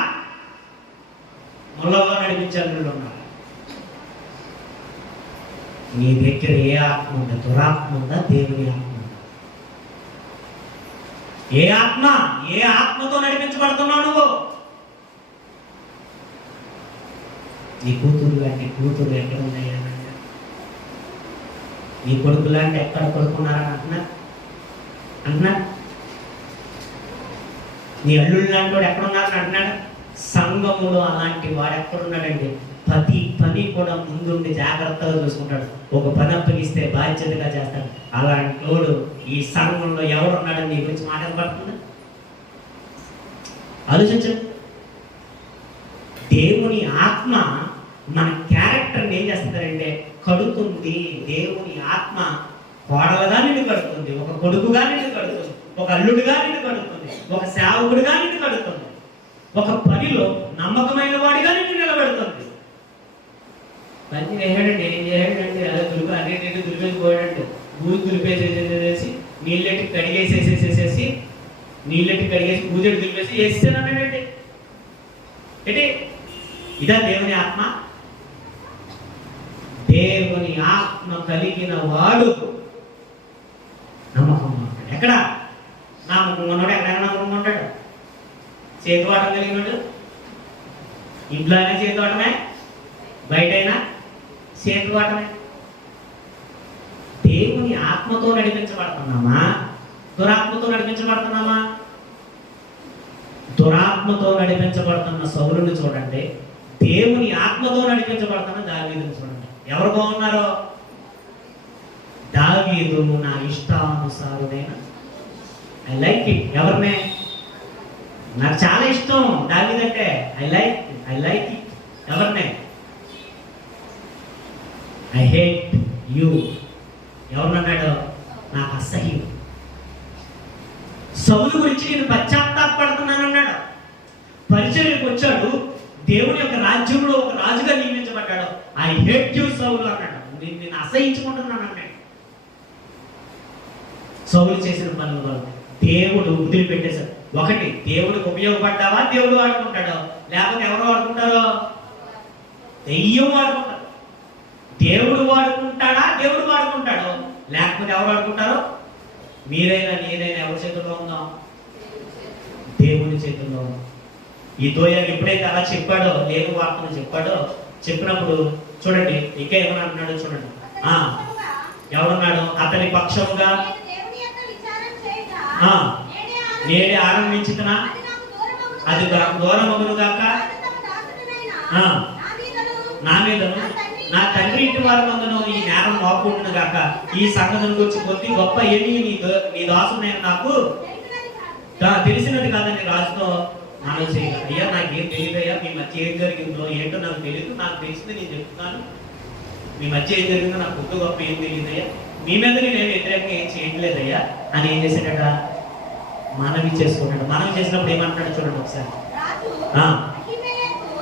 ముళ్ళలో నడిపించే అల్లుళ్ళు ఉన్నారా? నీ దగ్గర ఏ ఆత్మ ఉందా? దురాత్మ ఉందా? దేవుని ఆత్మ ఉందా? ఏ ఆత్మ? ఏ ఆత్మతో నడిపించబడుతున్నావు నువ్వు? నీ కూతురు లాంటి కూతురు ఎక్కడ ఉన్నాయా? నీ కొడుకు లాంటి ఎక్కడ కొడుకున్నారని అంటున్నా? నీ అల్లుళ్ళు లాంటి వాడు ఎక్కడున్నారని అంటున్నాడు. సంఘములో అలాంటి వాడు ఎక్కడున్నాడండి? ప్రతి పని కూడా ముందుండి జాగ్రత్తగా చూసుకుంటాడు. ఒక పని అప్పగిస్తే బాధ్యతగా చేస్తాడు. అలాంటి వాడు ఈ సంఘంలో ఎవరున్నాడని నీ గురించి మాట్లాడబడుతుందా? ఆలోచించండి. దేవుని ఆత్మ మన క్యారెక్టర్ని ఏం చేస్తుందంటే కడుతుంది. దేవుని ఆత్మ కోడలుగా నిన్ను కడుతుంది, ఒక కొడుకుగా నిన్ను కడుతుంది, ఒక అల్లుడుగా నిన్ను కడుతుంది, ఒక సేవకుడిగా నిన్ను కడుతుంది, ఒక పనిలో నమ్మకమైన వాడిగా నిన్ను నిలబెడుతుంది. పని చేయాడండి, ఏం చేయాడంటే అలా దులిపి అన్నింటి దులిపేసిపోయాడంటే భూమి దులిపేసేసేసి నీళ్ళెట్టి కడిగేసేసేసేసి నీళ్ళెట్టి కడిగేసి పూజలు దులిపేసి వేసేసానండి. ఏంటి ఇదా దేవుని ఆత్మ? దేవుని ఆత్మ కలిగిన వాడు నమ్మకం ఉంటాడు. ఎక్కడ నమ్మకం ఉన్నాడు? ఎక్కడైనా నమ్మకం ఉంటాడు? చేతివాటం కలిగినాడు. ఇంట్లో అయినా చేతివాటమే, బయట అయినా చేతివాటమే. దేవుని ఆత్మతో నడిపించబడుతున్నామా? దురాత్మతో నడిపించబడుతున్నామా? దురాత్మతో నడిపించబడుతున్న సౌలుని చూడండి, దేవుని ఆత్మతో నడిపించబడుతున్న దావీదుని చూడండి. ఎవరు బాగున్నారో? దావీదు నా ఇష్టానుసారుడైన, ఐ లైక్ ఇట్. ఎవరినే? నాకు చాలా ఇష్టం దావీదు అంటే. I like it. ఎవరినే? I hate you. ఎవరినన్నాడు? నాకు అసహ్యం. సౌలు గురించి నేను పశ్చాత్తాపడుతున్నాను అన్నాడు. పరిచర్యకు వచ్చాడు, దేవుని యొక్క రాజ్యంలో ఒక రాజుగా నియమించబడ్డాడు. ఐ హేట్ యూ సౌలు అన్నాడు. నేను అసహించుకుంటున్నాను అన్నాడు. సౌలు చేసిన పనుల వల్ల దేవుడు వదిలిపెట్టేశాడు. ఒకటి, దేవుడికి ఉపయోగపడ్డావా దేవుడు వాడుకుంటాడో, లేకపోతే ఎవరు వాడుకుంటారో? దెయ్యం వాడుకుంటారు. దేవుడు వాడుకుంటాడా? దేవుడు వాడుకుంటాడో, లేకపోతే ఎవరు వాడుకుంటారో? మీరైనా నేనైనా ఎవరి చేతుల్లో ఉందాం? దేవుని చేతుల్లో ఉందాం. ఈ దోయ ఎప్పుడైతే అలా చెప్పాడో, లేని వార్తను చెప్పాడో, చెప్పినప్పుడు చూడండి ఇంకా ఏమని అంటున్నాడు చూడండి. ఎవరున్నాడు? అతని పక్షముగా నేడే ఆరంభించుతున్నా, అది దూరమగును గాక నా మీదను నా తండ్రి ఇంటి వారి మందును ఈ నేరం మోకుండును గాక. ఈ సంగతుల గురించి కొద్ది గొప్ప ఏమి నీ దాసు నేను నాకు తెలిసినది కాదని రాజుతో మనం చేయాలి. అయ్యా నాకేం తెలియదయ్యా, మీ మధ్య ఏం జరిగిందో ఏంటో నాకు తెలియదు. నాకు తెలిసింది నేను చెప్తున్నాను. మీ మధ్య ఏం జరిగిందో నాకు కొద్ది గొప్ప ఏం తెలియదయ్యా. మీ మీద నేను వ్యతిరేకంగా ఏం చేయట్లేదయ్యా అని ఏం చేశాడట, మనవి చేసుకున్నాడు. మనవి చేసినప్పుడు ఏమంటున్నాడు చూడండి ఒకసారి.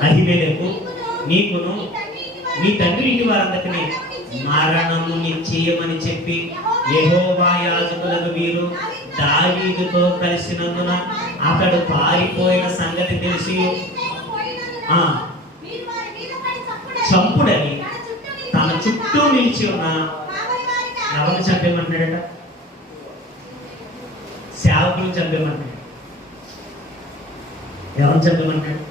అహిమేలెకు నీకును నీ తండ్రి ఇంటి వారందరికీ మరణము నిశ్చయమని చెప్పి యెహోవా యాజకులకు వీరు దావీదుతో కలిసినందున అతడు పారిపోయిన సంగతి తెలిసి చంపుడని తన చుట్టూ నిలిచి ఉన్న ఎవరిని చంపేయమంటున్నాడట, సేవకులను చంపేయమంటున్నాడు. ఎవరిని చంపేయమంటాడు?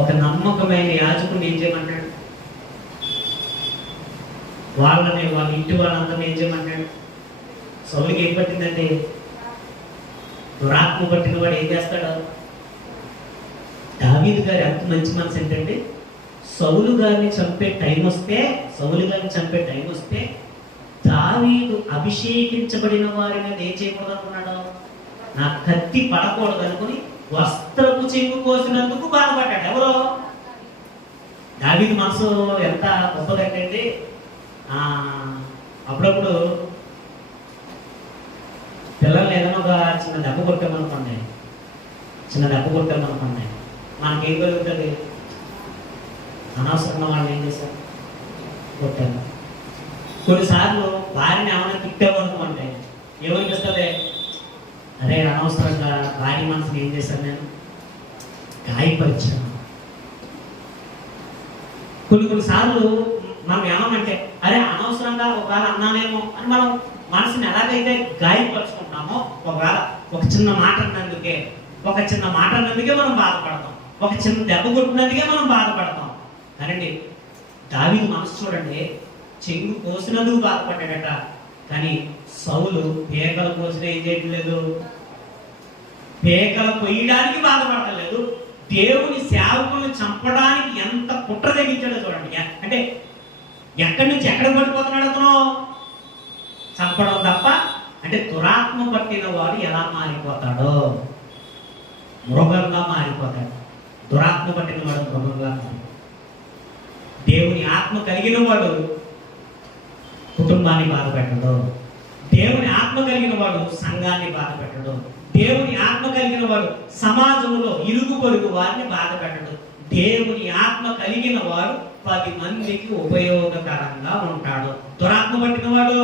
ఒక నమ్మకమైన యాజకుని ఏం చేయమంటాడు? వాళ్ళ ఇంటి వాళ్ళందరినీ ఏం చేయమంటాడు? సౌలుకి ఏం పట్టిందండి? దురాత్మ పట్టిన వాడు ఏం చేస్తాడు? దావీదు గారు ఎంత మంచి మనసు ఏంటంటే, సౌలు గారిని చంపే టైం వస్తే దావీదు అభిషేకించబడిన వారి మీద ఏం చేయకూడదు అనుకున్నాడు? నా కత్తి పడకూడదు అనుకుని వస్త్రపు చెంగు కోసినందుకు బాధపడ్డాడు. ఎవరో దావీదు మనసు ఎంత గొప్పదంటే, అప్పుడప్పుడు పిల్లల్ని ఏదైనా ఒక చిన్న దెబ్బ కొట్టామనుకోండి, మనకేం కలుగుతుంది? అనవసరంగా వాళ్ళు ఏం చేశారు? కొట్టారు. కొన్నిసార్లు భార్యని ఏమైనా తిట్టామనుకోండి, ఏమనిపిస్తుంది? అరే అనవసరంగా భార్య మనసుని ఏం చేశాను, నేను గాయపరిచాను. కొన్నిసార్లు మనం ఏమనంటే, అరే అనవసరంగా ఒకవేళ అన్నానేమో అని మనం మనసుని ఎలాగైతే గాయపరుచుకుంటామో, ఒకవేళ ఒక చిన్న మాట అన్నందుకే మనం బాధపడతాం, ఒక చిన్న దెబ్బ కొట్టినందుకే మనం బాధపడతాం. కానండి దావీదు మనసు చూడండి, చెంగు కోసినందుకు బాధపడ్డాడట, కానీ సౌలు పేకలు కోసిన ఏం చేయట్లేదు, పేకలు కొయ్యడానికి బాధపడలేదు. దేవుని సేవకులను చంపడానికి ఎంత కుట్ర తెగించాడో చూడండి. అంటే ఎక్కడి నుంచి ఎక్కడ పడిపోతున్నాడు అతను? చంపడం తప్ప. అంటే దురాత్మ పట్టిన వాడు ఎలా మారిపోతాడో, మృగంగా మారిపోతాడు. దురాత్మ పట్టిన వాడు మృగంగా మారిపోతాడు. దేవుని ఆత్మ కలిగిన వాడు కుటుంబాన్ని బాధ పెట్టడు, దేవుని ఆత్మ కలిగిన వాడు సంఘాన్ని బాధ పెట్టడు, దేవుని ఆత్మ కలిగిన వాడు సమాజంలో ఇరుగు పొరుగు వారిని బాధ పెట్టడు. దేవుని ఆత్మ కలిగిన వాడు 10 మందికి ఉపయోగకరంగా ఉంటాడు. దురాత్మ పట్టిన వాడు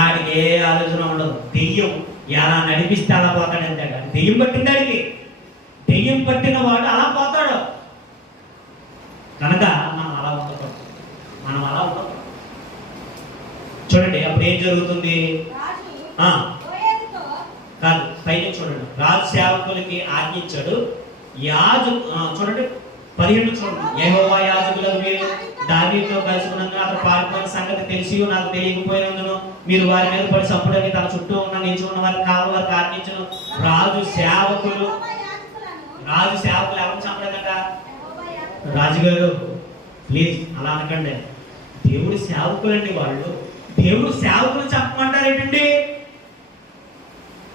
ఆడికి ఏ ఆలోచన ఉండదు. దెయ్యం ఎలా నడిపిస్తే అలా పోతాడు అంతే. దెయ్యం పట్టింది ఆడికి. దెయ్యం పట్టిన వాడు అలా పోతాడు. కనుక మనం అలా ఉండకూడదు. చూడండి అప్పుడు ఏం జరుగుతుంది? కాదు, పైన చూడండి. రాజు సేవకులకి ఆజ్ఞించాడు. చూడండి 17 చూడండి. యెహోవా యాజకులకు వీరు దావీదుతో కలుసుకున్నందున అతడు పారిపోయిన సంగతి తెలిసి నాకు తెలియకపోయినందున మీరు వారి మీద పడి చంపుడని తన చుట్టూ నిలిచి ఉన్న వారికి కావాలి వారికి ఆజ్ఞించను. రాజు సేవకులు ఎవరు చంపలేదట? రాజుగారు ప్లీజ్ అలా అనకండి. దేవుడి సేవకులండి వాళ్ళు. దేవుడు సేవకులు చెప్పమంటారు ఏంటండి?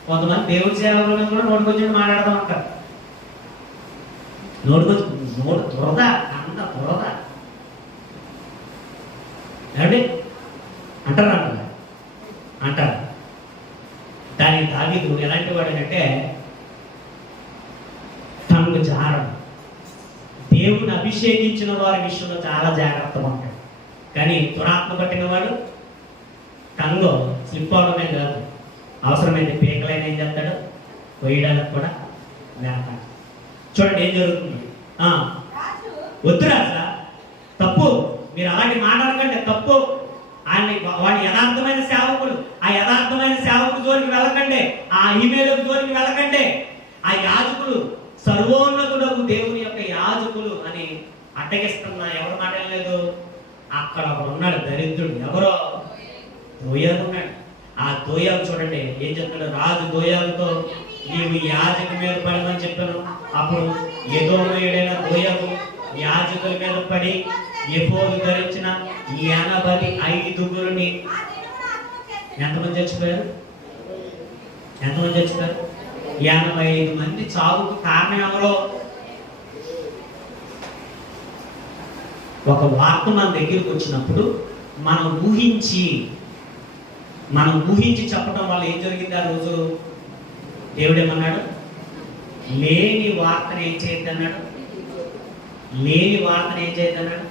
కొంతమంది దేవుడి సేవకులను కూడా నోటుకొచ్చి మాట్లాడుతూ ఉంటారు. నోటు దురద, అంత దురద ఏమండి అంటారు. దానికి దావీదు ఎలాంటి వాడు అంటే తనకు జారం. దేవుని అభిషేకించిన వారి విషయంలో చాలా జాగ్రత్తగా ఉంటాడు. కానీ దురాత్మ పట్టిన వాడు టంగో స్లిప్ అవడమే కాదు, అవసరమైతే పీకలైన ఏం చేస్తాడు, కొయ్యడానికి కూడా వేస్తాడు. చూడండి ఏం జరుగుతుంది. వద్దు రాజా, తప్పు, మీరు అలాంటి మాట్లాడకండి, తప్పు. వాడి యథార్థమైన సేవకుడు, ఆ యథార్థమైన సేవకుడు జోలికి వెళ్ళకండి, ఆ అహిమేలకు జోలికి వెళ్ళకండి. ఆ యాజకులు సర్వోన్నతుడకు దేవుని యొక్క యాజకులు అని అడ్డగిస్తున్నా ఎవరు మాట్లాడలేదు. అక్కడ ఉన్నాడు దరిద్రుడు, ఎవరో దోయాలు ఉన్నాడు. ఆ దోయాలు చూడండి ఏం చెప్తాడు. రాజు దోయాలతో నీవు యాజక మీద పడమని చెప్పాను. అప్పుడు ఎదోమయుడైన దోయకు యాజకుల మీద పడి ఎఫోదు ధరించిన 85 ఎంతమంది చచ్చిపోయారు? 85 మంది చావుకు కారణం ఎవరో? ఒక వార్త మన దగ్గరికి వచ్చినప్పుడు మనం ఊహించి చెప్పడం వల్ల ఏం జరిగింది? ఆ రోజు దేవుడు ఏమన్నాడు? లేని వార్తను ఏం చేయొద్దు అన్నాడు. లేని వార్తను ఏం చేయొద్దు అన్నాడు.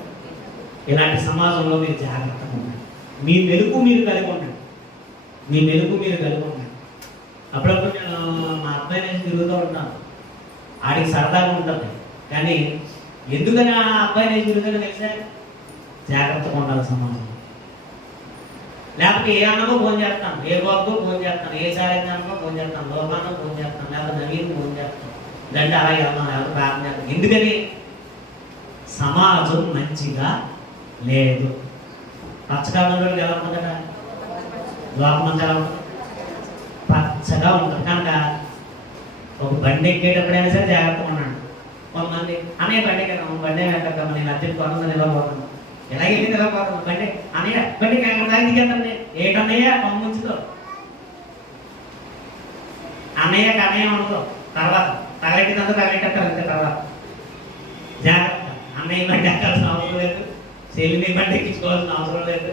ఇలాంటి సమాజంలో మీరు జాగ్రత్తగా ఉండండి. మీ మెలుగు మీరు కలిగి ఉండండి. అప్పుడప్పుడు నేను మా అబ్బాయి నుంచి తిరుగుతూ ఉంటాను. ఆడికి సరదాగా ఉంటుంది, కానీ ఎందుకని ఆ అబ్బాయి నేను తిరుగుతానో తెలిసే? జాగ్రత్తగా ఉండాలి సమాజం. లేకపోతే ఏ అన్నమో ఫోన్ చేస్తాను, ఏ బాబుకో ఫోన్ చేస్తాను, ఏ సారేందనమో ఫోన్ చేస్తాను, లోకానో ఫోన్ చేస్తాను, లేకపోతే నవీన్ ఫోన్ చేస్తాను, లేదంటే అలాగే వెళ్తాను, లేకపోతే ప్రార్థన చేస్తాను. ఎందుకని? సమాజం మంచిగా లేదు. పచ్చకాలంలో ఎలా ఉంటుందట? లోకం అంతా ఎలా ఉంటుంది? పచ్చగా ఉంటుంది. కనుక ఒక బండి ఎక్కేటప్పుడైనా సరే జాగ్రత్తగా ఉన్నాడు. కొంతమంది అనే బండి ఎక్కాను, బండి ఎక్కమ్మా, నేను అద్దెకి కొనుందని ఎలా పోతాను, ఎలాగే ఎలా పోతాను, బండి అన్నయ్య బండికి దిగేస్తాను, ఏటన్నయ్య పంపించుతో అన్నయ్యకి అన్నయ్య ఉండదు. తర్వాత తగలెట్టినంత తగలెట్టారు అంతే. తర్వాత జాగ్రత్త. అన్నయ్య బండి ఎక్కాల్సిన అవసరం లేదు, చెల్లిని బండి ఎక్కించుకోవాల్సిన అవసరం లేదు.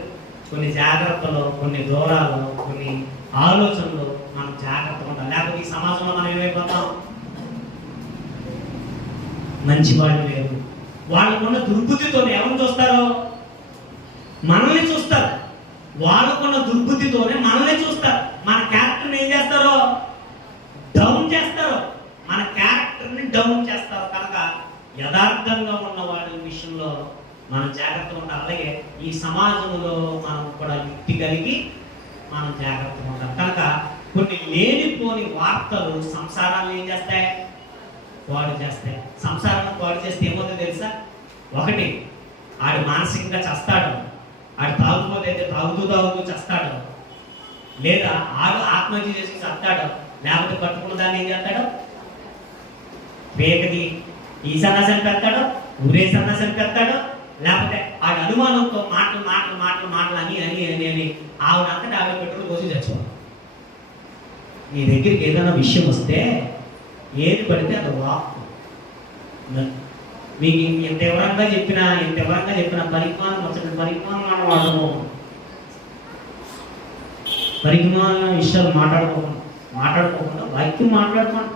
కొన్ని జాగ్రత్తలు, కొన్ని దూరాలు, కొన్ని ఆలోచనలు మనం జాగ్రత్తగా ఉండాలి. లేకపోతే ఈ సమాజంలో మనం ఏమైపోతాం? మంచి వాళ్ళు లేరు. వాళ్ళకున్న దుర్బుద్ధితో ఎవరిని చూస్తారో? మనల్ని చూస్తారు. వాళ్ళకున్న దుర్బుద్ధితోనే మనల్ని చూస్తారు. మన క్యారెక్టర్ని ఏం చేస్తారో? డౌన్ చేస్తారు. మన క్యారెక్టర్ని డౌన్ చేస్తారు. కనుక యథార్థంగా ఉన్న వాళ్ళ విషయంలో మనం జాగ్రత్తగా ఉండాలి. అలాగే ఈ సమాజంలో మనం కూడా యుక్తి కలిగి మనం జాగ్రత్తగా ఉండాలి. కనుక కొన్ని లేనిపోని వార్తలు సంసారాలు ఏం చేస్తాయి? పాడు చేస్తాయి. సంసారాన్ని పాడు చేస్తే ఏమవుతుందో తెలుసా? ఒకటి, ఆడు మానసికంగా చస్తాడు. ఆడు తాగుపోతే తాగుతూ చస్తాడు. లేదా ఆడు ఆత్మహత్య చేసి చస్తాడు. లేకపోతే పట్టుకున్న దాన్ని ఏం చేస్తాడు? వేగది ఈ సన్నాసాన్ని పెడతాడు, ఊరే సన్నాసాన్ని పెడతాడు. లేకపోతే ఆడి అనుమానంతో మాటలు అని ఆవిడంతటా ఆవిడ పెట్టుకుని పోసి చచ్చిపోవాలి. నీ దగ్గరికి ఏదైనా విషయం వస్తే ఏది పడితే అది వాక్. మీకు ఎంత వివరంగా చెప్పినా పరిజ్ఞానం వచ్చిన పరిజ్ఞానం పరిజ్ఞాన విషయాలు మాట్లాడుకోకుండా వాక్యం మాట్లాడుకోండి.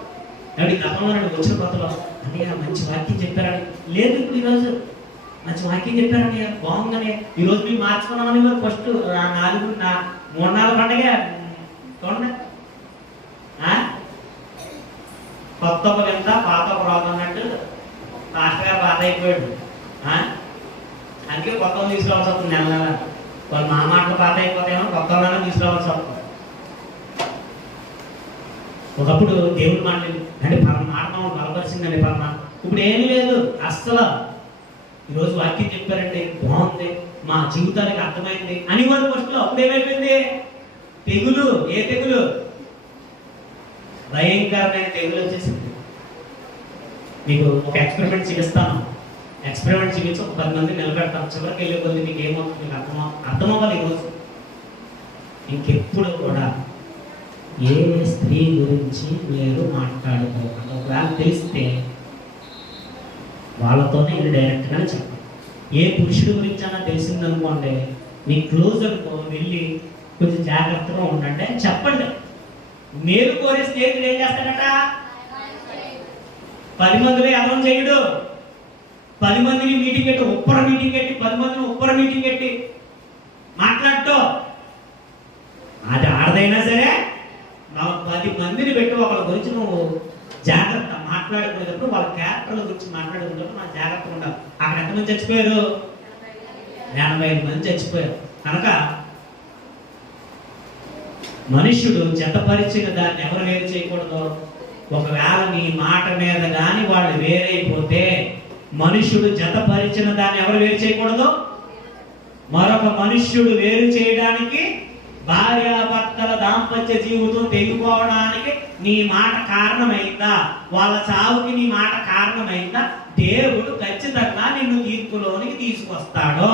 కాబట్టి గతంలో నేను వచ్చిన కొత్తలో అంటే మంచి వాక్యం చెప్పారని లేదు. ఇప్పుడు ఈరోజు మంచి వాక్యం చెప్పారని బాగుందని ఈరోజు మేము మార్చుకున్నామని మరి ఫస్ట్ 3-4 పండుగ చూడండి. కొత్త ఒక వింత పాత ఒక రోగం అన్నట్టు మాస్టర్ గారు పాత అయిపోయాడు. అందుకే కొత్త తీసుకురావాల్సి వస్తుంది. నెల వాళ్ళు మా మాటలు పాత అయిపోతాయేమో, కొత్త వాళ్ళని తీసుకురావాల్సి వస్తుంది. ఒకప్పుడు దేవుడి మాటలు అంటే మాట బలపరిచిందండి పరమ. ఇప్పుడు ఏమీ లేదు అస్సలు. ఈరోజు వాక్యం చెప్పారండి, బాగుంది, మా జీవితానికి అర్థమైంది అని వాడు ఫస్ట్లో. అప్పుడు ఏమైపోయింది? తెగులు. ఏ తెగులు? భయంకరమైన తెగులు వచ్చేసింది. మీకు ఒక ఎక్స్పెరిమెంట్ చూపిస్తాను. ఎక్స్పెరిమెంట్ చూపించి ఒక 10 మంది నిలబెడతాను. చివరికి వెళ్ళే కొద్ది మీకు ఏమవుతుంది? మీకు అర్థమవ్వాలి. ఈరోజు ఇంకెప్పుడు కూడా ఏ స్త్రీ గురించి మీరు మాట్లాడుకోవాలి. ఒకవేళ తెలిస్తే వాళ్ళతోనే ఇది డైరెక్ట్గానే చెప్పండి. ఏ పురుషుడి గురించి అన్నా తెలిసిందనుకోండి, మీ క్లోజ్ అనుకో, వెళ్ళి కొంచెం జాగ్రత్తగా ఉండండి చెప్పండి. మేలు కోరే స్నేహితుడు ఏం చేస్తాడట? 10 మందిలో అర్థం చేయడు. 10 మందిని మీటింగ్ పెట్టి 10 మందిని ఉప్పర మీటింగ్ పెట్టి మాట్లాడటం. అది ఆడదైనా సరే 10 మందిని పెట్టి ఒకళ్ళ గురించి నువ్వు జాగ్రత్త మాట్లాడుకునేటప్పుడు, వాళ్ళ క్యారెక్టర్ల గురించి మాట్లాడుకునేటప్పుడు మనం జాగ్రత్తగా ఉండాలి. అక్కడ ఎంతమంది చచ్చిపోయారు? 85 మంది చచ్చిపోయారు. కనుక మనుష్యుడు జతపరిచిన దాన్ని ఎవరు వేరు చేయకూడదు. ఒకవేళ నీ మాట మీద కానీ వాళ్ళు వేరైపోతే, మనుష్యుడు జతపరిచిన దాన్ని ఎవరు వేరు చేయకూడదు. మరొక మనుష్యుడు వేరు చేయడానికి, భార్యాభర్తల దాంపత్య జీవితం తెగిపోవడానికి నీ మాట కారణమైందా? వాళ్ళ చావుకి నీ మాట కారణమైందా? దేవుడు ఖచ్చితంగా నిన్ను తీర్పులోనికి తీసుకొస్తాడు.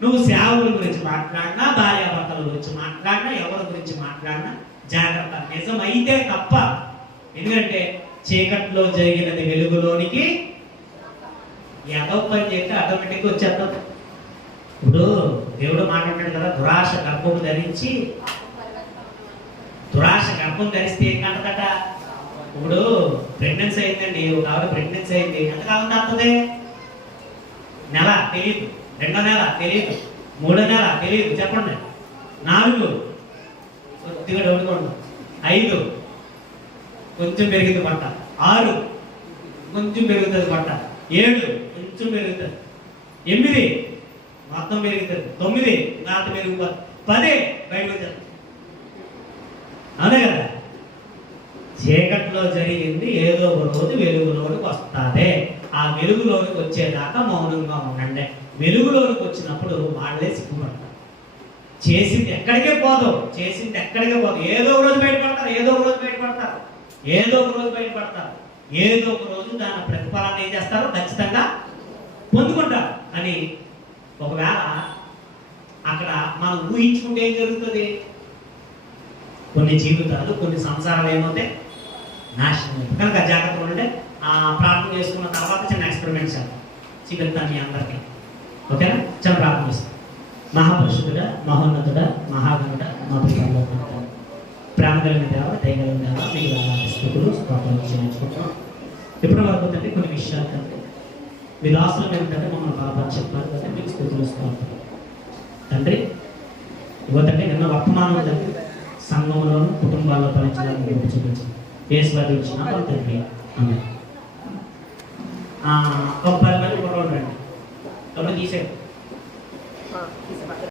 నువ్వు సేవకుల గురించి మాట్లాడినా, భార్యాభర్తల గురించి మాట్లాడినా, ఎవరి గురించి మాట్లాడినా జాగ్రత్త. నిజమైతే తప్ప. ఎందుకంటే చీకట్లో జరిగినది వెలుగులోనికి ఏదో పని చేస్తే ఆటోమేటిక్గా వచ్చేస్తుంది. ఇప్పుడు దేవుడు మాట్లాడాడు కదా, దురాశ గర్భము ధరించి, దురాశ గర్భం ధరిస్తే ఏం కంటదట. ఇప్పుడు ప్రెగ్నెన్సీ అయిందండి, ఒక ఆవిడ ప్రెగ్నెన్సీ అయింది, ఎంతకాలం దాటుతుంది? నెల తెలియదు, 2వ నెల తెలియదు, 3వ నెల తెలియదు, చెప్పండి. 4 కొద్దిగా డౌట్కోండి, 5 కొంచెం పెరిగింది పట్ట, 6 కొంచెం పెరుగుతుంది పట్ట, 7 కొంచెం పెరుగుతుంది, 8 మొత్తం పెరుగుతుంది, 9 నాత పెరిగిపోతుంది, 10 బయటకు వచ్చేది. అవునే కదా? చీకట్లో జరిగింది ఏదో ఒక రోజు వెలుగులోనికి వస్తుంది. ఆ వెలుగులోనికి వచ్చేదాకా మౌనంగా ఉండండి. వెలుగులోనికి వచ్చినప్పుడు వాళ్ళే సిగ్గుపడతారు. చేసింది ఎక్కడికే పోదు, చేసింది ఎక్కడికే పోదు. ఏదో ఒక రోజు బయటపడతారు, ఏదో ఒక రోజు బయటపడతారు, ఏదో ఒక రోజు బయటపడతారు. ఏదో ఒక రోజు దాని ప్రతిఫలాన్ని ఏం చేస్తారు? ఖచ్చితంగా పొందుకుంటారు. అని ఒకవేళ అక్కడ మనం ఊహించుకుంటే ఏం జరుగుతుంది? కొన్ని జీవితాలు, కొన్ని సంసారాలు ఏమవుతాయి? నాశనం. కనుక జాగ్రత్తగా ఉంటే ప్రార్థన చేసుకున్న తర్వాత చిన్న ఎక్స్పెరిమెంట్స్ చూపిస్తాను మీ అందరికీ. ఓకేనా? చిన్న ప్రార్థన చేస్తాను. మహాపురుషుడుగా, మహోన్నతుడా, మహాగణుడ, మా పిల్లలు ప్రేమ కలిగిన దేవ, దయగలిగిన దేవ, మీకు స్థితులు స్తోత్రాలు చేయించుకుంటాం. ఇప్పటి వరకు అంటే కొన్ని విషయాలు కంటే మీ దాసులు ఏంటంటే మమ్మల్ని బాగా చెప్పారు కదా, మీకు స్థితులు స్తోత్రం తండ్రి. ఇవ్వతండి నిన్న వర్తమానం తండ్రి సంఘంలోను కుటుంబాల్లో ఫలించడానికి మీకు చూపించింది. ఏసువారి ఇచ్చిన వాళ్ళు తండ్రి. ఒక 10 మంది ఫోటోలు రండి, తీసేయండి.